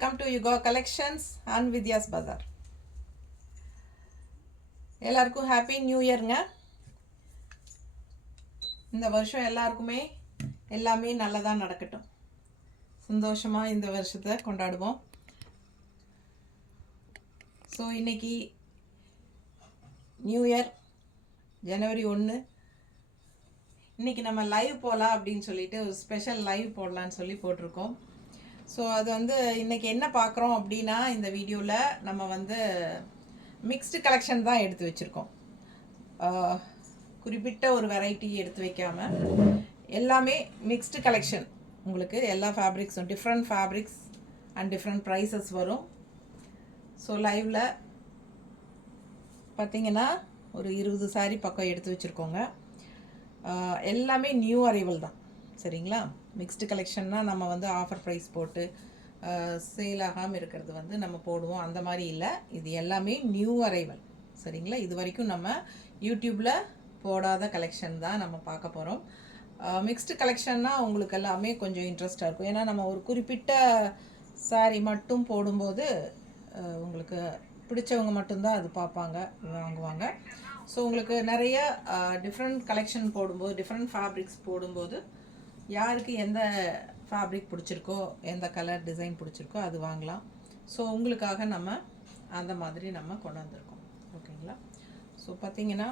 Welcome to Yuga Collections and Vidya's Bazaar. எல்லாருக்கும் happy new இயர்ங்க. இந்த வருஷம் எல்லாருக்குமே எல்லாமே நல்லதாக நடக்கட்டும். சந்தோஷமாக இந்த வருஷத்தை கொண்டாடுவோம். ஸோ இன்னைக்கு நியூ இயர் ஜனவரி 1. இன்றைக்கி நம்ம லைவ் போகலாம் அப்படின்னு சொல்லிட்டு ஒரு ஸ்பெஷல் லைவ் போடலான்னு சொல்லி போட்டிருக்கோம். ஸோ அது இன்றைக்கி என்ன பார்க்குறோம் அப்படின்னா, இந்த வீடியோவில் நம்ம மிக்ஸ்டு கலெக்ஷன் தான் எடுத்து வச்சுருக்கோம். குறிப்பிட்ட ஒரு வெரைட்டி எடுத்து வைக்காமல் எல்லாமே மிக்ஸ்டு கலெக்ஷன். உங்களுக்கு எல்லா ஃபேப்ரிக்ஸும் different fabrics and different prices வரும். ஸோ லைவில் பார்த்திங்கன்னா ஒரு 20 சாரீ பக்கம் எடுத்து வச்சுருக்கோங்க. எல்லாமே நியூ அரைவல் தான், சரிங்களா? மிக்ஸ்டு கலெக்ஷன்னா நம்ம ஆஃபர் ப்ரைஸ் போட்டு சேல் ஆகாமல் இருக்கிறது நம்ம போடுவோம், அந்த மாதிரி இல்லை. இது எல்லாமே நியூ அரைவல், சரிங்களா? இது வரைக்கும் நம்ம யூடியூப்பில் போடாத கலெக்ஷன் தான் நம்ம பார்க்க போகிறோம். மிக்ஸ்டு கலெக்ஷன்னா உங்களுக்கு எல்லாமே கொஞ்சம் இன்ட்ரெஸ்டாக இருக்கும். ஏன்னா நம்ம ஒரு குறிப்பிட்ட சாரீ மட்டும் போடும்போது உங்களுக்கு பிடிச்சவங்க மட்டும்தான் அது பார்ப்பாங்க, வாங்குவாங்க. ஸோ உங்களுக்கு நிறைய டிஃப்ரெண்ட் கலெக்ஷன் போடும்போது, டிஃப்ரெண்ட் ஃபேப்ரிக்ஸ் போடும்போது யாருக்கு எந்த ஃபேப்ரிக் பிடிச்சிருக்கோ, எந்த கலர் டிசைன் பிடிச்சிருக்கோ அது வாங்கலாம். ஸோ உங்களுக்காக நம்ம அந்த மாதிரி நம்ம கொண்டு வந்திருக்கோம், ஓகேங்களா? ஸோ பார்த்தீங்கன்னா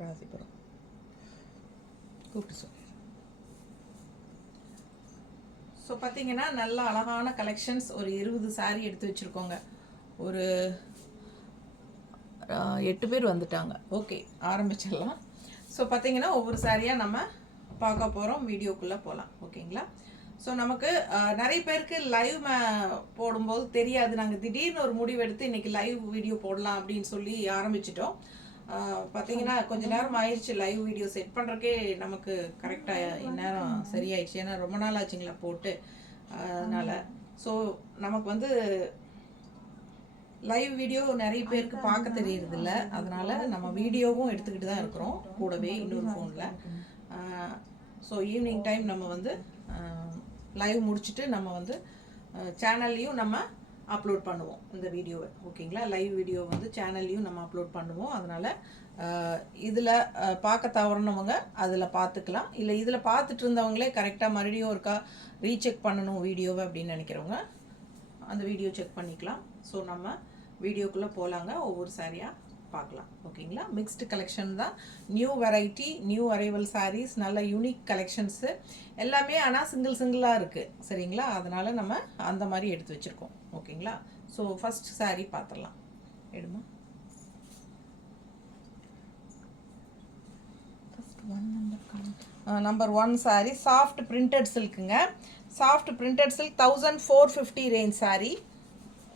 ராசிபுரம் கூப்பிட்டு சொல்லி. ஸோ பார்த்தீங்கன்னா நல்ல அழகான கலெக்ஷன்ஸ் ஒரு 20 சாரீ எடுத்து வச்சுருக்கோங்க. ஒரு 8 பேர் வந்துட்டாங்க. ஓகே, ஆரம்பிச்சிடலாம். ஸோ பார்த்தீங்கன்னா ஒவ்வொரு சாரியாக நம்ம பார்க்க போகிறோம். வீடியோக்குள்ளே போகலாம், ஓகேங்களா? ஸோ நமக்கு நிறைய பேருக்கு லைவ் போடும்போது தெரியாது. நாங்கள் திடீர்னு ஒரு முடிவெடுத்து இன்றைக்கி லைவ் வீடியோ போடலாம் அப்படின்னு சொல்லி ஆரம்பிச்சிட்டோம். பார்த்தீங்கன்னா கொஞ்சம் நேரம் ஆயிடுச்சு லைவ் வீடியோ செட் பண்ணுறக்கே. நமக்கு கரெக்டாக நேரம் சரியாயிடுச்சு. ஏன்னா ரொம்ப நாள் ஆச்சுங்களா போட்டு, அதனால். ஸோ நமக்கு லைவ் வீடியோ நிறைய பேருக்கு பார்க்க தெரியறதில்ல. அதனால் நம்ம வீடியோவும் எடுத்துக்கிட்டு தான் இருக்கிறோம் கூடவே இன்னொரு ஃபோனில். ஸோ ஈவினிங் டைம் நம்ம லைவ் முடிச்சுட்டு நம்ம சேனல்லையும் நம்ம அப்லோட் பண்ணுவோம் இந்த வீடியோவை, ஓகேங்களா? லைவ் வீடியோ சேனல்லையும் நம்ம அப்லோட் பண்ணுவோம். அதனால் இதில் பார்க்க தவறுனவங்க அதில் பார்த்துக்கலாம். இல்லை இதில் பார்த்துட்டு இருந்தவங்களே கரெக்டாக மறுபடியும் ஒருக்கா ரீசெக் பண்ணணும் வீடியோவை அப்படின்னு நினைக்கிறவங்க அந்த வீடியோ செக் பண்ணிக்கலாம். ஸோ நம்ம வீடியோக்குள்ளே போகலாங்க, ஒவ்வொரு சாரியாக பார்க்கலாம், ஓகேங்களா? மிக்ஸ்டு கலெக்ஷன் தான், new variety, new arrival sarees, நல்ல யூனிக் கலெக்ஷன்ஸு எல்லாமே. ஆனால் சிங்கிளாக இருக்குது, சரிங்களா? அதனால் நம்ம அந்த மாதிரி எடுத்து வச்சுருக்கோம், ஓகேங்களா? ஸோ ஃபஸ்ட் சாரீ பார்த்துடலாம். எடுமா நம்பர் 1 சாரீ சாஃப்ட் பிரிண்டட் சில்க்குங்க. Soft printed silk 1450 range sari.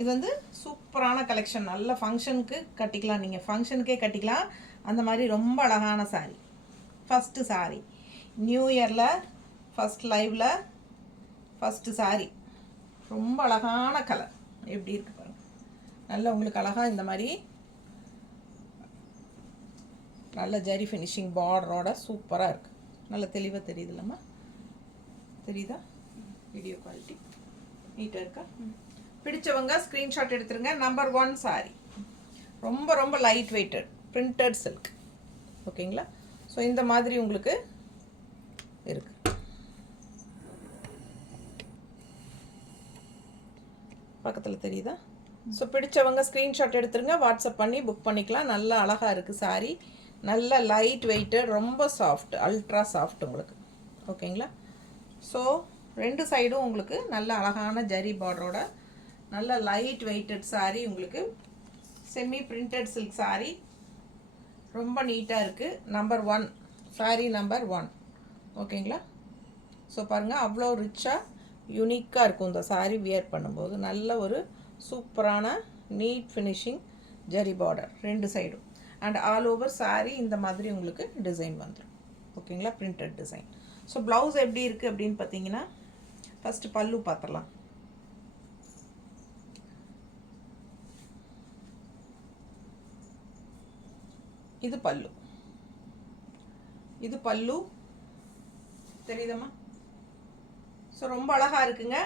இது சூப்பரான கலெக்ஷன். நல்ல ஃபங்க்ஷனுக்கு கட்டிக்கலாம், நீங்கள் ஃபங்க்ஷனுக்கே கட்டிக்கலாம். அந்த மாதிரி ரொம்ப அழகான சாரீ. ஃபஸ்ட்டு சாரீ நியூ இயரில் ஃபஸ்ட் லைவில் ஃபஸ்ட்டு சாரீ. ரொம்ப அழகான கலர், எப்படி இருக்கு பாருங்கள். நல்ல உங்களுக்கு அழகாக இந்த மாதிரி நல்ல ஜரி ஃபினிஷிங் பார்டரோட சூப்பராக இருக்குது. நல்ல தெளிவாக தெரியுது இல்லைம்மா? தெரியுதா? வீடியோ குவாலிட்டி நீட்டாக இருக்கா? பிடிச்சவங்க ஸ்க்ரீன்ஷாட் எடுத்துருங்க. நம்பர் 1 சாரீ ரொம்ப ரொம்ப லைட் வெயிட்டட் பிரிண்டட் சில்க், ஓகேங்களா? ஸோ இந்த மாதிரி உங்களுக்கு இருக்கு. பக்கத்தில் தெரியுதா? ஸோ பிடிச்சவங்க ஸ்க்ரீன்ஷாட் எடுத்துருங்க, வாட்ஸ்அப் பண்ணி புக் பண்ணிக்கலாம். நல்லா அழகாக இருக்குது சாரீ. நல்ல லைட் வெயிட்டட், ரொம்ப சாஃப்ட், அல்ட்ரா சாஃப்ட் உங்களுக்கு, ஓகேங்களா? ஸோ 2 சைடும் உங்களுக்கு நல்ல அழகான ஜரி பார்டரோட நல்ல லைட் வெயிட்டட் சாரீ. உங்களுக்கு செமி பிரிண்டட் சில்க் சாரீ, ரொம்ப நீட்டாக இருக்குது. நம்பர் 1 சாரீ, நம்பர் 1, ஓகேங்களா? ஸோ பாருங்கள், அவ்வளோ ரிச்சாக யூனிக்காக இருக்கும் இந்த சாரீ வியர் பண்ணும்போது. நல்ல ஒரு சூப்பரான நீட் ஃபினிஷிங் ஜரி பார்டர் 2 சைடும். அண்ட் ஆல் ஓவர் சாரீ இந்த மாதிரி உங்களுக்கு டிசைன் வந்துடும், ஓகேங்களா? Printed design. ஸோ ப்ளவுஸ் எப்படி இருக்குது அப்படின்னு பார்த்தீங்கன்னா, ஃபஸ்ட்டு பல்லு பார்த்துடலாம். இது பல்லு, இது பல்லு தெரியுதம்மா? ஸோ ரொம்ப அழகாக இருக்குங்க.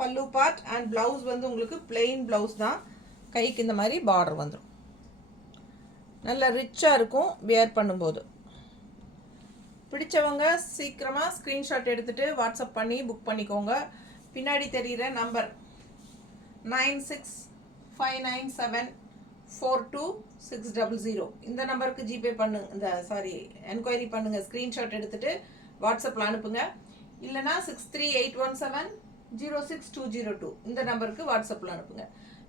பல்லு பார்ட் அண்ட் ப்ளவுஸ் வந்து உங்களுக்கு பிளெயின் ப்ளவுஸ் தான். கைக்கு இந்த மாதிரி பார்டர் வந்துடும். நல்லா ரிச்சாக இருக்கும் வியர் பண்ணும்போது. பிடிச்சவங்க சீக்கிரமாக ஸ்க்ரீன்ஷாட் எடுத்துகிட்டு வாட்ஸ்அப் பண்ணி புக் பண்ணிக்கோங்க. பின்னாடி தெரிகிற நம்பர் 9659742600 இந்த நம்பருக்கு ஜிபே பண்ணுங்க. என்கொயரி பண்ணுங்கள். ஸ்க்ரீன்ஷாட் எடுத்துகிட்டு வாட்ஸ்அப்பில் அனுப்புங்க. இல்லைனா 6381706202 இந்த நம்பருக்கு வாட்ஸ்அப்பில் அனுப்புங்க.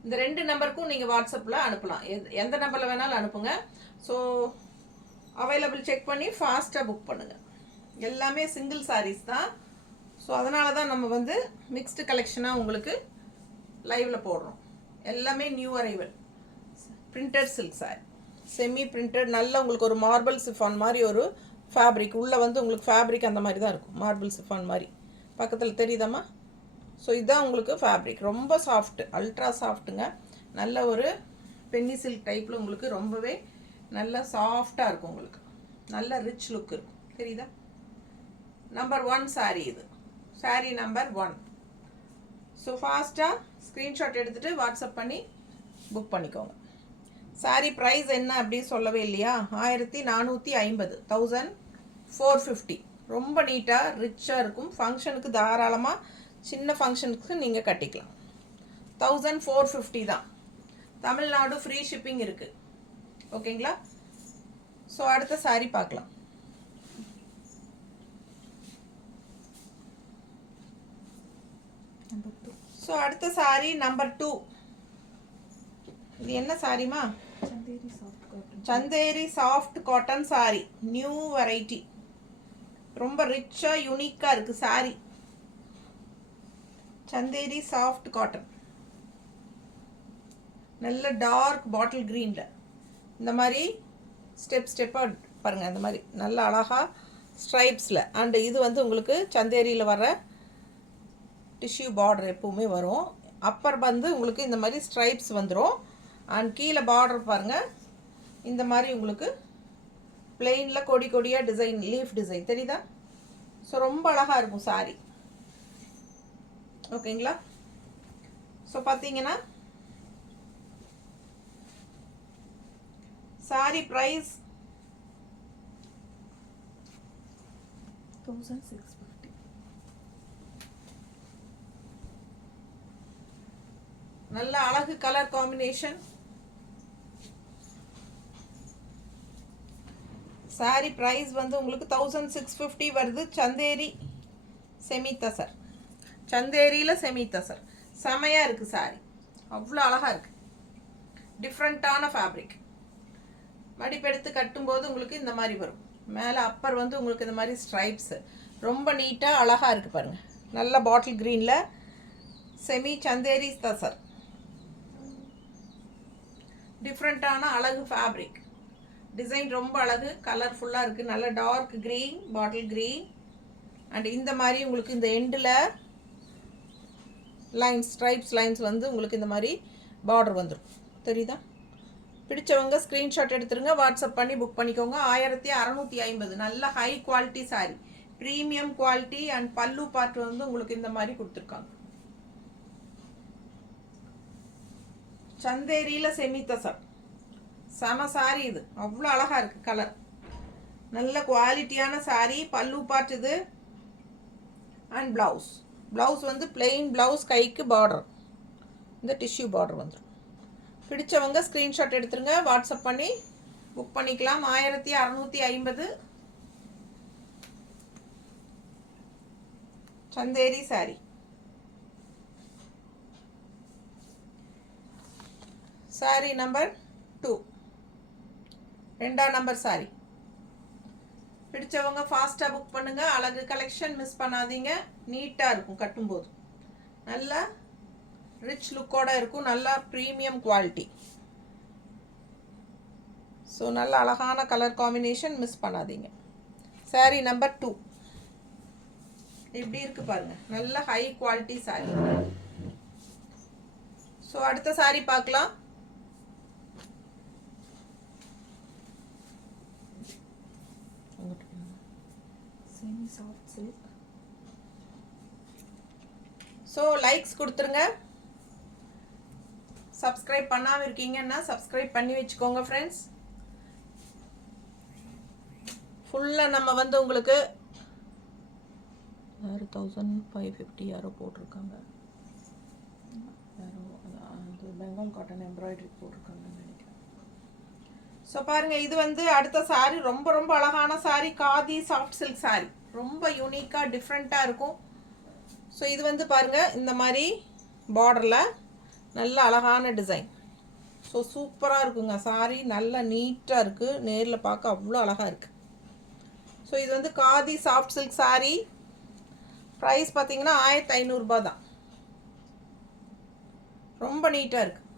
இந்த 2 நம்பருக்கும் நீங்கள் வாட்ஸ்அப்பில் அனுப்பலாம். எந்த நம்பரில் வேணாலும் அனுப்புங்க. ஸோ அவைலபிள் செக் பண்ணி ஃபாஸ்ட்டாக புக் பண்ணுங்கள். எல்லாமே சிங்கிள் சாரீஸ் தான். ஸோ அதனால தான் நம்ம வந்து மிக்ஸ்டு கலெக்ஷனாக உங்களுக்கு லைவில் போடுறோம். எல்லாமே new arrival printed silk sorry, semi printed. நல்ல உங்களுக்கு ஒரு மார்பிள் சிஃபான் மாதிரி ஒரு ஃபேப்ரிக். உள்ளே வந்து உங்களுக்கு ஃபேப்ரிக் அந்த மாதிரி தான் இருக்கும், மார்பிள் சிஃபான் மாதிரி. பக்கத்தில் தெரியுதாம்மா? ஸோ இதுதான் உங்களுக்கு ஃபேப்ரிக். ரொம்ப சாஃப்ட்டு, அல்ட்ரா சாஃப்ட்டுங்க. நல்ல ஒரு பென்னி சில்க் டைப்பில் உங்களுக்கு ரொம்பவே நல்ல சாஃப்டாக இருக்கும். உங்களுக்கு நல்ல ரிச் லுக் இருக்கும். தெரியுதா? நம்பர் 1 சாரீ இது. சாரீ நம்பர் 1. ஸோ ஃபாஸ்ட்டாக ஸ்க்ரீன்ஷாட் எடுத்துகிட்டு வாட்ஸ்அப் பண்ணி புக் பண்ணிக்கோங்க. சாரீ ப்ரைஸ் என்ன அப்படின்னு சொல்லவே இல்லையா? 1450, 1450. ரொம்ப நீட்டாக ரிச்சாக இருக்கும். ஃபங்க்ஷனுக்கு தாராளமாக சின்ன ஃபங்க்ஷனுக்கு நீங்கள் கட்டிக்கலாம். 1450 தான். தமிழ்நாடு ஃப்ரீ ஷிப்பிங் இருக்குது. ஓகேங்களா? ஸோ அடுத்த சாரீ பார்க்கலாம். ஸோ அடுத்த சாரீ நம்பர் 2. இது என்ன சாரிமா? Chanderi soft cotton sari. New variety. ரொம்ப ரிச்சாக யூனிக்காக இருக்குது சாரி. Chanderi soft cotton. நல்ல டார்க் பாட்டில் க்ரீனில் இந்த மாதிரி ஸ்டெப்பாக பாருங்கள். இந்த மாதிரி நல்ல அழகாக ஸ்ட்ரைப்ஸில். அண்டு இது வந்து உங்களுக்கு சந்தேரியில் வர டிஷ்யூ பார்டர் எப்பவுமே வரும். அப்பர் வந்து உங்களுக்கு இந்த மாதிரி ஸ்ட்ரைப்ஸ் வந்துடும். அண்ட் கீழே பார்டர் பாருங்கள், இந்த மாதிரி உங்களுக்கு பிளெயினில் கொடி கொடியாக டிசைன், லீஃப் டிசைன் தெரியுதா? ஸோ ரொம்ப அழகாக இருக்கும் சாரி. ஓகேங்களா? ஸோ பார்த்தீங்கன்னா சாரி ப்ரைஸ் 1650. நல்ல அழகு கலர் காம்பினேஷன். சாரி ப்ரைஸ் வந்து உங்களுக்கு 1650 வருது. சந்தேரி செமி தசர். சந்தேரியில் செமி தசர். செமையாக இருக்குது சாரி. அவ்வளோ அழகாக இருக்குது. டிஃப்ரெண்ட்டான ஃபேப்ரிக். மடிப்பெடுத்து கட்டும்போது உங்களுக்கு இந்த மாதிரி வரும். மேலே அப்பர் வந்து உங்களுக்கு இந்த மாதிரி ஸ்ட்ரைப்ஸு. ரொம்ப நீட்டாக அழகாக இருக்குது பாருங்கள். நல்ல பாட்டில் க்ரீனில் செமி சந்தேரி தசர். டிஃப்ரெண்ட்டான அழகு ஃபேப்ரிக். டிசைன் ரொம்ப அழகு, கலர்ஃபுல்லாக இருக்குது. நல்ல dark green, bottle green. And இந்த மாதிரி உங்களுக்கு இந்த எண்டில் லைன்ஸ், ஸ்ட்ரைப்ஸ் லைன்ஸ் வந்து உங்களுக்கு இந்த மாதிரி பார்டர் வந்துடும். தெரியுதா? பிடிச்சவங்க ஸ்க்ரீன்ஷாட் எடுத்துருங்க, வாட்ஸ்அப் பண்ணி புக் பண்ணிக்கோங்க. 1650. நல்ல high quality sorry, premium quality. And பல்லு பார்ட் வந்து உங்களுக்கு இந்த மாதிரி கொடுத்துருக்காங்க. சந்தேரியில் செமி தசர். செம சாரி இது. அவ்வளோ அழகாக இருக்குது கலர். நல்ல குவாலிட்டியான சாரி. பல்லு பார்ட் இது. And blouse. ப்ளவுஸ் வந்து பிளெயின் ப்ளவுஸ். கைக்கு பார்டர் இந்த டிஷ்யூ பார்டர் வந்துடும். பிடிச்சவங்க ஸ்க்ரீன்ஷாட் எடுத்துருங்க, வாட்ஸ்அப் பண்ணி புக் பண்ணிக்கலாம். 1650 சந்தேரி சாரி. Sorry number 2. 2ஆம் நம்பர் சாரி. பிடிச்சவங்க ஃபாஸ்ட்டாக புக் பண்ணுங்கள். அழகு கலெக்ஷன் மிஸ் பண்ணாதீங்க. நீட்டாக இருக்கும் கட்டும்போது. நல்லா ரிச் லுக்கோட இருக்கும். நல்லா ப்ரீமியம் குவாலிட்டி. ஸோ நல்ல அழகான கலர் காம்பினேஷன், மிஸ் பண்ணாதீங்க. சாரி நம்பர் 2 இப்படி இருக்குது பாருங்கள். நல்ல ஹை குவாலிட்டி சாரி. ஸோ அடுத்த சாரி பார்க்கலாம். Soft silk. ஸோ லைக்ஸ் கொடுத்துருங்க. சப்ஸ்கிரைப் பண்ணாமல் இருக்கீங்கன்னா சப்ஸ்கிரைப் பண்ணி வச்சுக்கோங்க ஃப்ரெண்ட்ஸ். ஃபுல்லாக நம்ம வந்து உங்களுக்கு 1550 யாரோ போட்டிருக்காங்க. யாரோ அது பெங்கால் காட்டன் எம்ப்ராய்டரி போட்டிருக்காங்கன்னு நினைக்கிறேன். ஸோ பாருங்கள், இது வந்து அடுத்த சாரீ ரொம்ப ரொம்ப அழகான சாரீ. காதி சாஃப்ட் சில்க் சாரீ ரொம்ப யூனிக்காக டிஃப்ரெண்ட்டாக இருக்கும். ஸோ இது வந்து பாருங்கள், இந்த மாதிரி பார்டரில் நல்ல அழகான டிசைன். ஸோ சூப்பராக இருக்குங்க சாரீ. நல்லா நீட்டாக இருக்குது. நேரில் பார்க்க அவ்வளோ அழகாக இருக்குது. ஸோ இது வந்து khadi soft silk saree. Price பார்த்தீங்கன்னா 1500 தான். ரொம்ப நீட்டாக இருக்குது.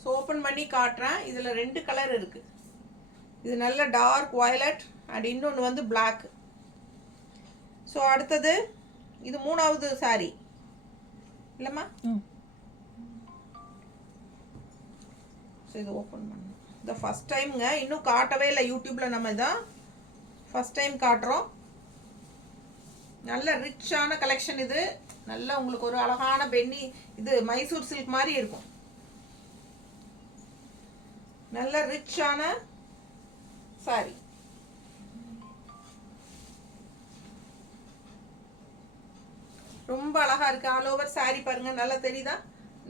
ஸோ ஓப்பன் பண்ணி காட்டுறேன். இதில் 2 கலர் இருக்குது. இது நல்ல டார்க் வயலட் அண்ட் இன்னொன்று வந்து பிளாக். ஸோ அடுத்தது இது 3வது சாரீ இல்லைம்மா? ஸோ இது ஓப்பன் பண்ண இந்த ஃபஸ்ட் டைம்ங்க, இன்னும் காட்டவே இல்லை யூடியூப்பில். நம்ம இதான் ஃபஸ்ட் டைம் காட்டுறோம். நல்ல ரிச்சான கலெக்ஷன் இது. நல்ல உங்களுக்கு ஒரு அழகான பென்னி இது மைசூர் சில்க் மாதிரி இருக்கும். நல்ல ரிச்சான சாரி. ரொம்ப அழகா இருக்கு. ஆல் ஓவர் சாரி பாருங்க, நல்லா தெரியுதா?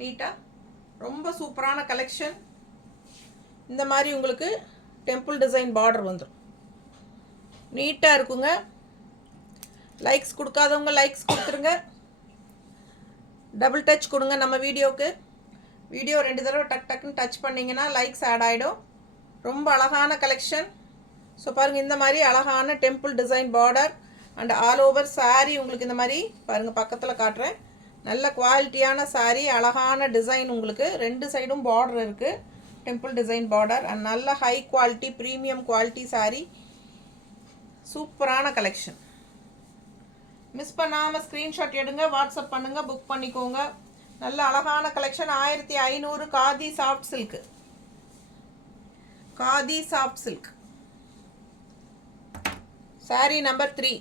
நீட்டா ரொம்ப சூப்பரான கலெக்ஷன். இந்த மாதிரி உங்களுக்கு டெம்பிள் டிசைன் பார்டர் வந்துடும். நீட்டாக இருக்குங்க. லைக்ஸ் கொடுக்காதவங்க லைக்ஸ் கொடுத்துருங்க. டபுள் டச் கொடுங்க நம்ம வீடியோவுக்கு. வீடியோ 2 தடவை டக் டக்குன்னு டச் பண்ணிங்கன்னா லைக்ஸ் ஆட் ஆகிடும். ரொம்ப அழகான கலெக்ஷன். ஸோ பாருங்கள், இந்த மாதிரி அழகான temple design border and all over saree உங்களுக்கு இந்த மாதிரி பாருங்கள். பக்கத்தில் காட்டுறேன். நல்ல குவாலிட்டியான சாரீ, அழகான டிசைன். உங்களுக்கு 2 சைடும் பார்டர் இருக்குது. டெம்பிள் டிசைன் பார்டர் அண்ட் நல்ல high quality premium quality sari. சூப்பரான கலெக்ஷன். மிஸ் பண்ணாமல் ஸ்க்ரீன்ஷாட் எடுங்க, வாட்ஸ்அப் பண்ணுங்கள், புக் பண்ணிக்கோங்க. நல்ல அழகான collection. 1500 khadi soft silk. Khadi soft silk sari number 3.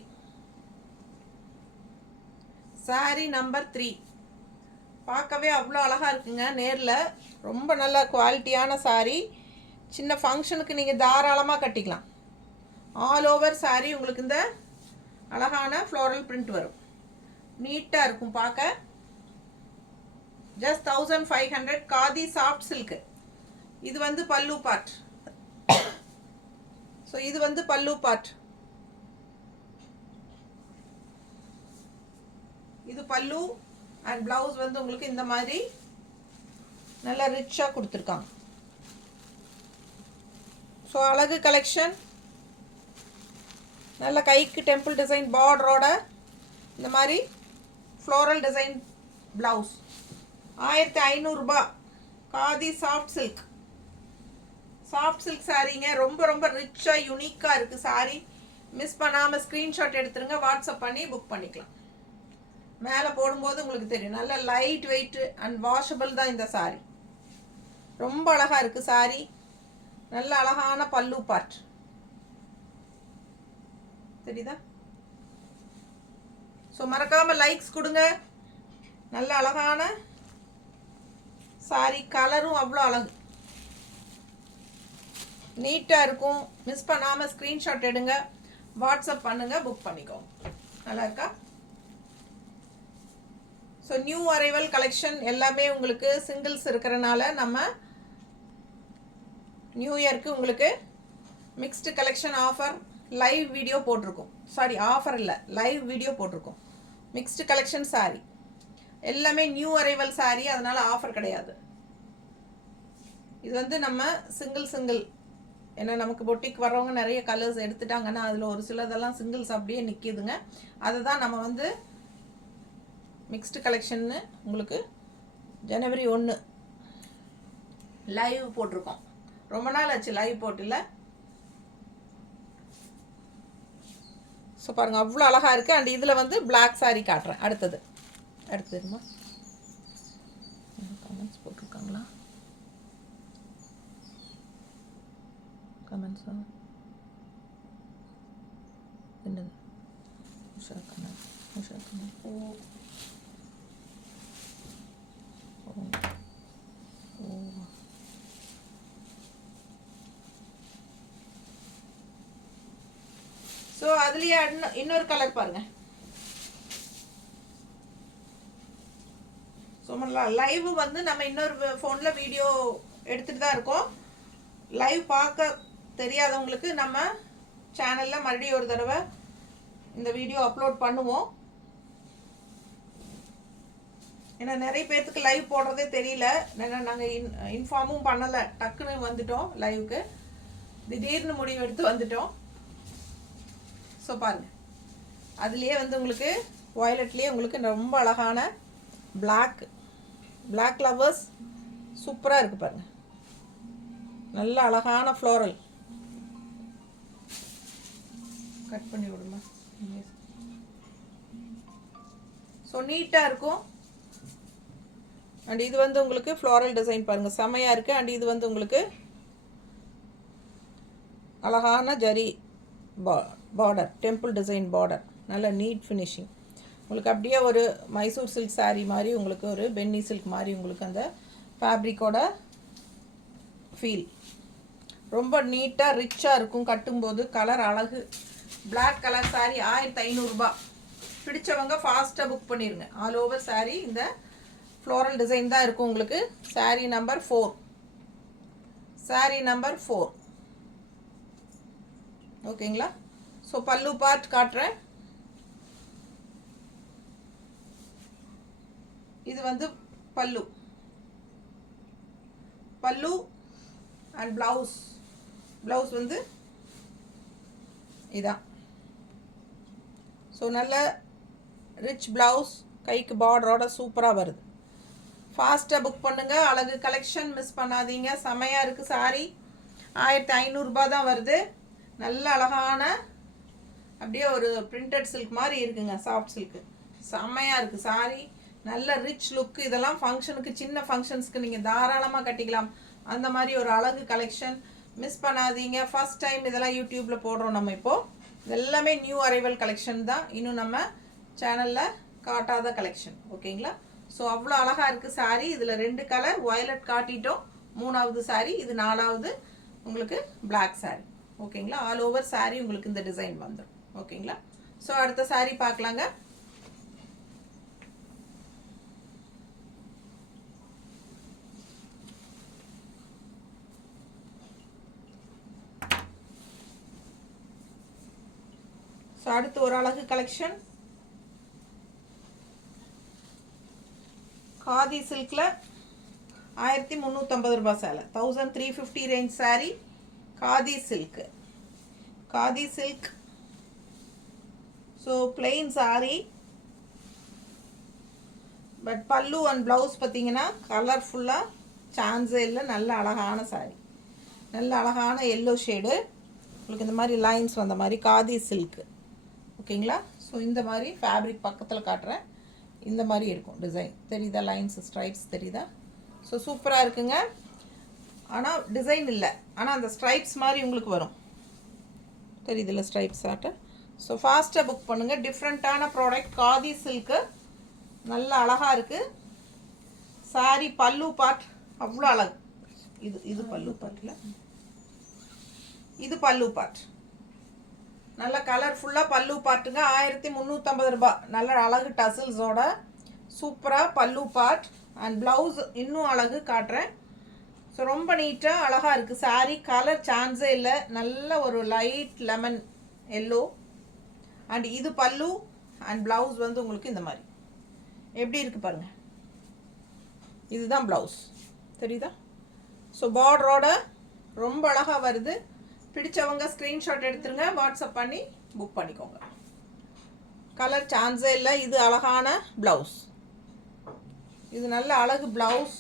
Sari number 3 பார்க்கவே அவ்வளோ அழகாக இருக்குங்க நேரில். ரொம்ப நல்ல குவாலிட்டியான சாரீ. சின்ன ஃபங்க்ஷனுக்கு நீங்கள் தாராளமாக கட்டிக்கலாம். ஆல் ஓவர் சாரீ உங்களுக்கு இந்த அழகான ஃப்ளோரல் பிரிண்ட் வரும். நீட்டாக இருக்கும் பார்க்க. Just 1500 khadi soft silk. இது வந்து பல்லு பார்ட். ஸோ இது வந்து பல்லு பார்ட். இது பல்லு அண்ட் பிளவுஸ் வந்து உங்களுக்கு இந்த மாதிரி நல்லா ரிச்சாக கொடுத்துருக்காங்க. ஸோ அழகு கலெக்ஷன். நல்ல கைக்கு டெம்பிள் டிசைன் பார்டரோட இந்த மாதிரி floral design blouse. 1500 khadi soft silk. Soft silk சாரீங்க. ரொம்ப ரொம்ப ரிச்சாக யூனிக்காக இருக்குது சாரீ. மிஸ் பண்ணாமல் ஸ்க்ரீன்ஷாட் எடுத்துருங்க, வாட்ஸ்அப் பண்ணி புக் பண்ணிக்கலாம். மேலே போடும்போது உங்களுக்கு தெரியும். நல்ல லைட் வெயிட் அண்ட் வாஷபிள் தான் இந்த சாரீ. ரொம்ப அழகாக இருக்குது சாரீ. நல்ல அழகான பல்லு பார்ட் தெரியுதா? ஸோ மறக்காமல் லைக்ஸ் கொடுங்க. நல்ல அழகான சாரீ. கலரும் அவ்வளோ அழகு, நீட்டாக இருக்கும். மிஸ் பண்ணாமல் ஸ்க்ரீன்ஷாட் எடுங்க, வாட்ஸ்அப் பண்ணுங்கள், புக் பண்ணிக்கோங்க. நல்லா இருக்கா? ஸோ நியூ அரைவல் கலெக்ஷன் எல்லாமே உங்களுக்கு சிங்கிள்ஸ் இருக்கிறனால நம்ம நியூ இயர்க்கு உங்களுக்கு mixed collection offer live video போட்டிருக்கோம். சாரி, ஆஃபர் இல்லை, லைவ் வீடியோ போட்டிருக்கோம். மிக்ஸ்டு கலெக்ஷன் சாரீ எல்லாமே நியூ அரைவல் சாரீ, அதனால் ஆஃபர் கிடையாது. இது வந்து நம்ம சிங்கிள் ஏன்னா நமக்கு பொட்டிக்கு வர்றவங்க நிறைய கலர்ஸ் எடுத்துட்டாங்கன்னா அதில் ஒரு சிலதெல்லாம் சிங்கிள்ஸ் அப்படியே நிற்கிதுங்க. அதை தான் நம்ம வந்து மிக்ஸ்டு கலெக்ஷன்னு உங்களுக்கு ஜனவரி 1 லைவ் போட்டிருக்கோம். ரொம்ப நாள் ஆச்சு லைவ் போட்டில்ல. ஸோ பாருங்கள், அவ்வளோ அழகாக இருக்குது. அண்ட் இதில் வந்து பிளாக் சாரீ காட்டுறேன். அடுத்ததுமா கமெண்ட்ஸ் போட்டிருக்காங்களா? கமெண்ட்ஸா என்னது? ஸோ அதுலேயே இன்னொரு கலர் பாருங்கள். ஸோ லைவ் வந்து நம்ம இன்னொரு ஃபோனில் வீடியோ எடுத்துகிட்டு தான் இருக்கோம். லைவ் பார்க்க தெரியாதவங்களுக்கு நம்ம சேனலில் மறுபடியும் ஒரு தடவை இந்த வீடியோ அப்லோட் பண்ணுவோம். ஏன்னா நிறைய பேர்த்துக்கு லைவ் போடுறதே தெரியல. ஏன்னா நாங்கள் இன்ஃபார்மும் பண்ணலை, டக்குன்னு வந்துட்டோம் லைவுக்கு, திடீர்னு முடிவு எடுத்து வந்துட்டோம். ஸோ பாருங்கள், அதுலேயே வந்து உங்களுக்கு வயலட்லேயே உங்களுக்கு ரொம்ப அழகான பிளாக் லவர்ஸ் சூப்பராக இருக்குது பாருங்கள். நல்ல அழகான ஃப்ளோரல். கட் பண்ணி விடுமா. ஸோ நீட்டாக இருக்கும். அண்ட் இது வந்து உங்களுக்கு ஃப்ளோரல் டிசைன் பாருங்கள், செமையாக இருக்குது. அண்ட் இது வந்து உங்களுக்கு அழகான zari border, temple design border, நல்ல நீட் ஃபினிஷிங். உங்களுக்கு அப்படியே ஒரு மைசூர் சில்க் சாரீ மாதிரி, உங்களுக்கு ஒரு பென்னி சில்க் மாதிரி உங்களுக்கு அந்த ஃபேப்ரிக்கோட ஃபீல் ரொம்ப நீட்டாக ரிச்சாக இருக்கும். கட்டும்போது கலர் அழகு. பிளாக் கலர் சாரீ 1500 ரூபாய். பிடிச்சவங்க ஃபாஸ்ட்டாக புக் பண்ணிடுங்க. ஆல் ஓவர் சாரீ இந்த ஃப்ளோரல் டிசைன் தான் இருக்கும் உங்களுக்கு. சாரீ நம்பர் 4. சாரீ நம்பர் 4. ஓகேங்களா. ஸோ பல்லு பார்ட் காட்டுறேன். இது வந்து பல்லு அண்ட் ப்ளவுஸ் வந்து இதான். ஸோ நல்ல ரிச் ப்ளவுஸ், கைக்கு பார்டரோட சூப்பராக வருது. ஃபாஸ்ட்டாக புக் பண்ணுங்கள். அழகு கலெக்ஷன் மிஸ் பண்ணாதீங்க. செமையாக இருக்குது சாரீ. 1500 ரூபாய் தான் வருது. நல்ல அழகான அப்படியே ஒரு பிரிண்டட் சில்க் மாதிரி இருக்குங்க, சாஃப்ட் சில்க்கு. செம்மையாக இருக்குது சாரீ. நல்ல ரிச் லுக்கு. இதெல்லாம் ஃபங்க்ஷனுக்கு, சின்ன ஃபங்க்ஷன்ஸ்க்கு நீங்கள் தாராளமாக கட்டிக்கலாம். அந்த மாதிரி ஒரு அழகு கலெக்ஷன் மிஸ் பண்ணாதீங்க. ஃபர்ஸ்ட் டைம் இதெல்லாம் யூடியூப்பில் போடுறோம் நம்ம. இப்போது இதெல்லாமே நியூ அரைவல் கலெக்ஷன் தான், இன்னும் நம்ம சேனலில் காட்டாத கலெக்ஷன். ஓகேங்களா. ஸோ அவ்வளோ அழகாக இருக்குது சாரீ. இதில் 2 கலர் வயலட் காட்டிட்டோம், 3வது சாரீ, இது 4வது உங்களுக்கு பிளாக் சாரீ. ஓகேங்களா. ஆல் ஓவர் சாரீ உங்களுக்கு இந்த டிசைன் வந்துடும். ஓகேங்களா. ஸோ அடுத்த சாரீ பார்க்கலாங்க. ஸோ அடுத்து ஒரு அழகு கலெக்ஷன். காதி சில்கில் 1350 ரூபாய் சேலை. 1350 range sari. Khadi silk. So plain sari. But பல்லு அண்ட் ப்ளவுஸ் பார்த்தீங்கன்னா கலர்ஃபுல்லாக சான்ஸே இல்லை. நல்ல அழகான சாரீ, நல்ல அழகான எல்லோ ஷேடு. உங்களுக்கு இந்த மாதிரி லைன்ஸ் வந்த மாதிரி காதி சில்க்கு. ஓகேங்களா. ஸோ இந்த மாதிரி ஃபேப்ரிக் பக்கத்தில் காட்டுறேன். இந்த மாதிரி இருக்கும் டிசைன். தெரியுதா? லைன்ஸ், ஸ்ட்ரைப்ஸ் தெரியுதா? ஸோ சூப்பராக இருக்குங்க. ஆனால் டிசைன் இல்லை, ஆனால் அந்த ஸ்ட்ரைப்ஸ் மாதிரி உங்களுக்கு வரும். தெரியுதுல்ல ஸ்ட்ரைப்ஸ் ஆட்ட. ஸோ ஃபாஸ்ட்டாக புக் பண்ணுங்கள். டிஃப்ரெண்ட்டான ப்ராடக்ட். காதி சில்க்கு நல்ல அழகாக இருக்குது. சாரி பல்லு பார்ட் அவ்வளோ அழகு. இது பல்லு பார்ட்டில், இது பல்லு பார்ட். நல்ல கலர்ஃபுல்லாக பல்லு பார்ட்டுங்க. 1350 ரூபாய். நல்ல அழகு டசில்ஸோட சூப்பராக பல்லு பார்ட். அண்ட் ப்ளவுஸ் இன்னும் அழகு காட்டுறேன். ஸோ ரொம்ப நீட்டாக அழகாக இருக்குது சாரீ. கலர் சான்ஸே இல்லை. நல்ல ஒரு லைட் லெமன் எல்லோ. அண்ட் இது பல்லு அண்ட் ப்ளவுஸ் வந்து உங்களுக்கு இந்த மாதிரி எப்படி இருக்குது பாருங்கள். இதுதான் ப்ளவுஸ், தெரியுதா? ஸோ பார்டரோட ரொம்ப அழகாக வருது. பிடிச்சவங்க ஸ்க்ரீன்ஷாட் எடுத்துருங்க, வாட்ஸ்அப் பண்ணி புக் பண்ணிக்கோங்க. கலர் சான்ஸே இல்லை. இது அழகான ப்ளவுஸ். இது நல்ல அழகு ப்ளவுஸ்.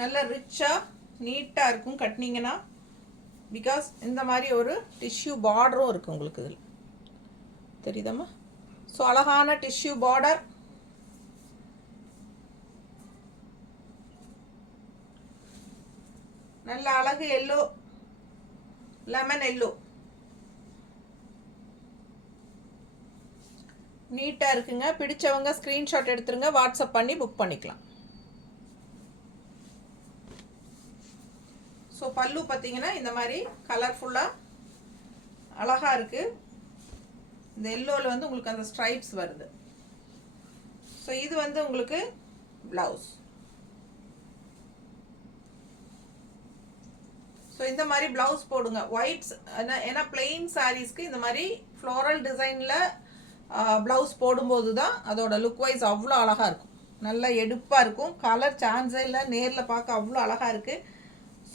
நல்ல ரிச்சாக நீட்டாக இருக்கும் கட்டினீங்கன்னா. பிகாஸ் இந்த மாதிரி ஒரு டிஷ்யூ பார்டரும் இருக்குது உங்களுக்கு இதில், தெரியுதாம்மா? ஸோ அழகான டிஷ்யூ பார்டர். நல்ல அழகு எல்லோ, லெமன் எல்லோ, நீட்டாக இருக்குங்க. பிடிச்சவங்க ஸ்க்ரீன்ஷாட் எடுத்துருங்க, வாட்ஸ்அப் பண்ணி புக் பண்ணிக்கலாம். ஸோ பல்லு பார்த்தீங்கன்னா இந்த மாதிரி கலர்ஃபுல்லாக அழகாக இருக்குது. இந்த எல்லோவில் வந்து உங்களுக்கு அந்த ஸ்ட்ரைப்ஸ் வருது. ஸோ இது வந்து உங்களுக்கு ப்ளவுஸ். ஸோ இந்த மாதிரி ப்ளவுஸ் போடுங்க. ஒயிட்ஸ் ஏன்னா பிளெயின் சாரீஸ்க்கு இந்த மாதிரி ஃப்ளோரல் டிசைனில் ப்ளவுஸ் போடும்போது தான் அதோட லுக் வைஸ் அவ்வளோ அழகாக இருக்கும். நல்லா எடுப்பாக இருக்கும். கலர் சான்ஸே இல்லை, நேரில் பார்க்க அவ்வளோ அழகாக இருக்குது.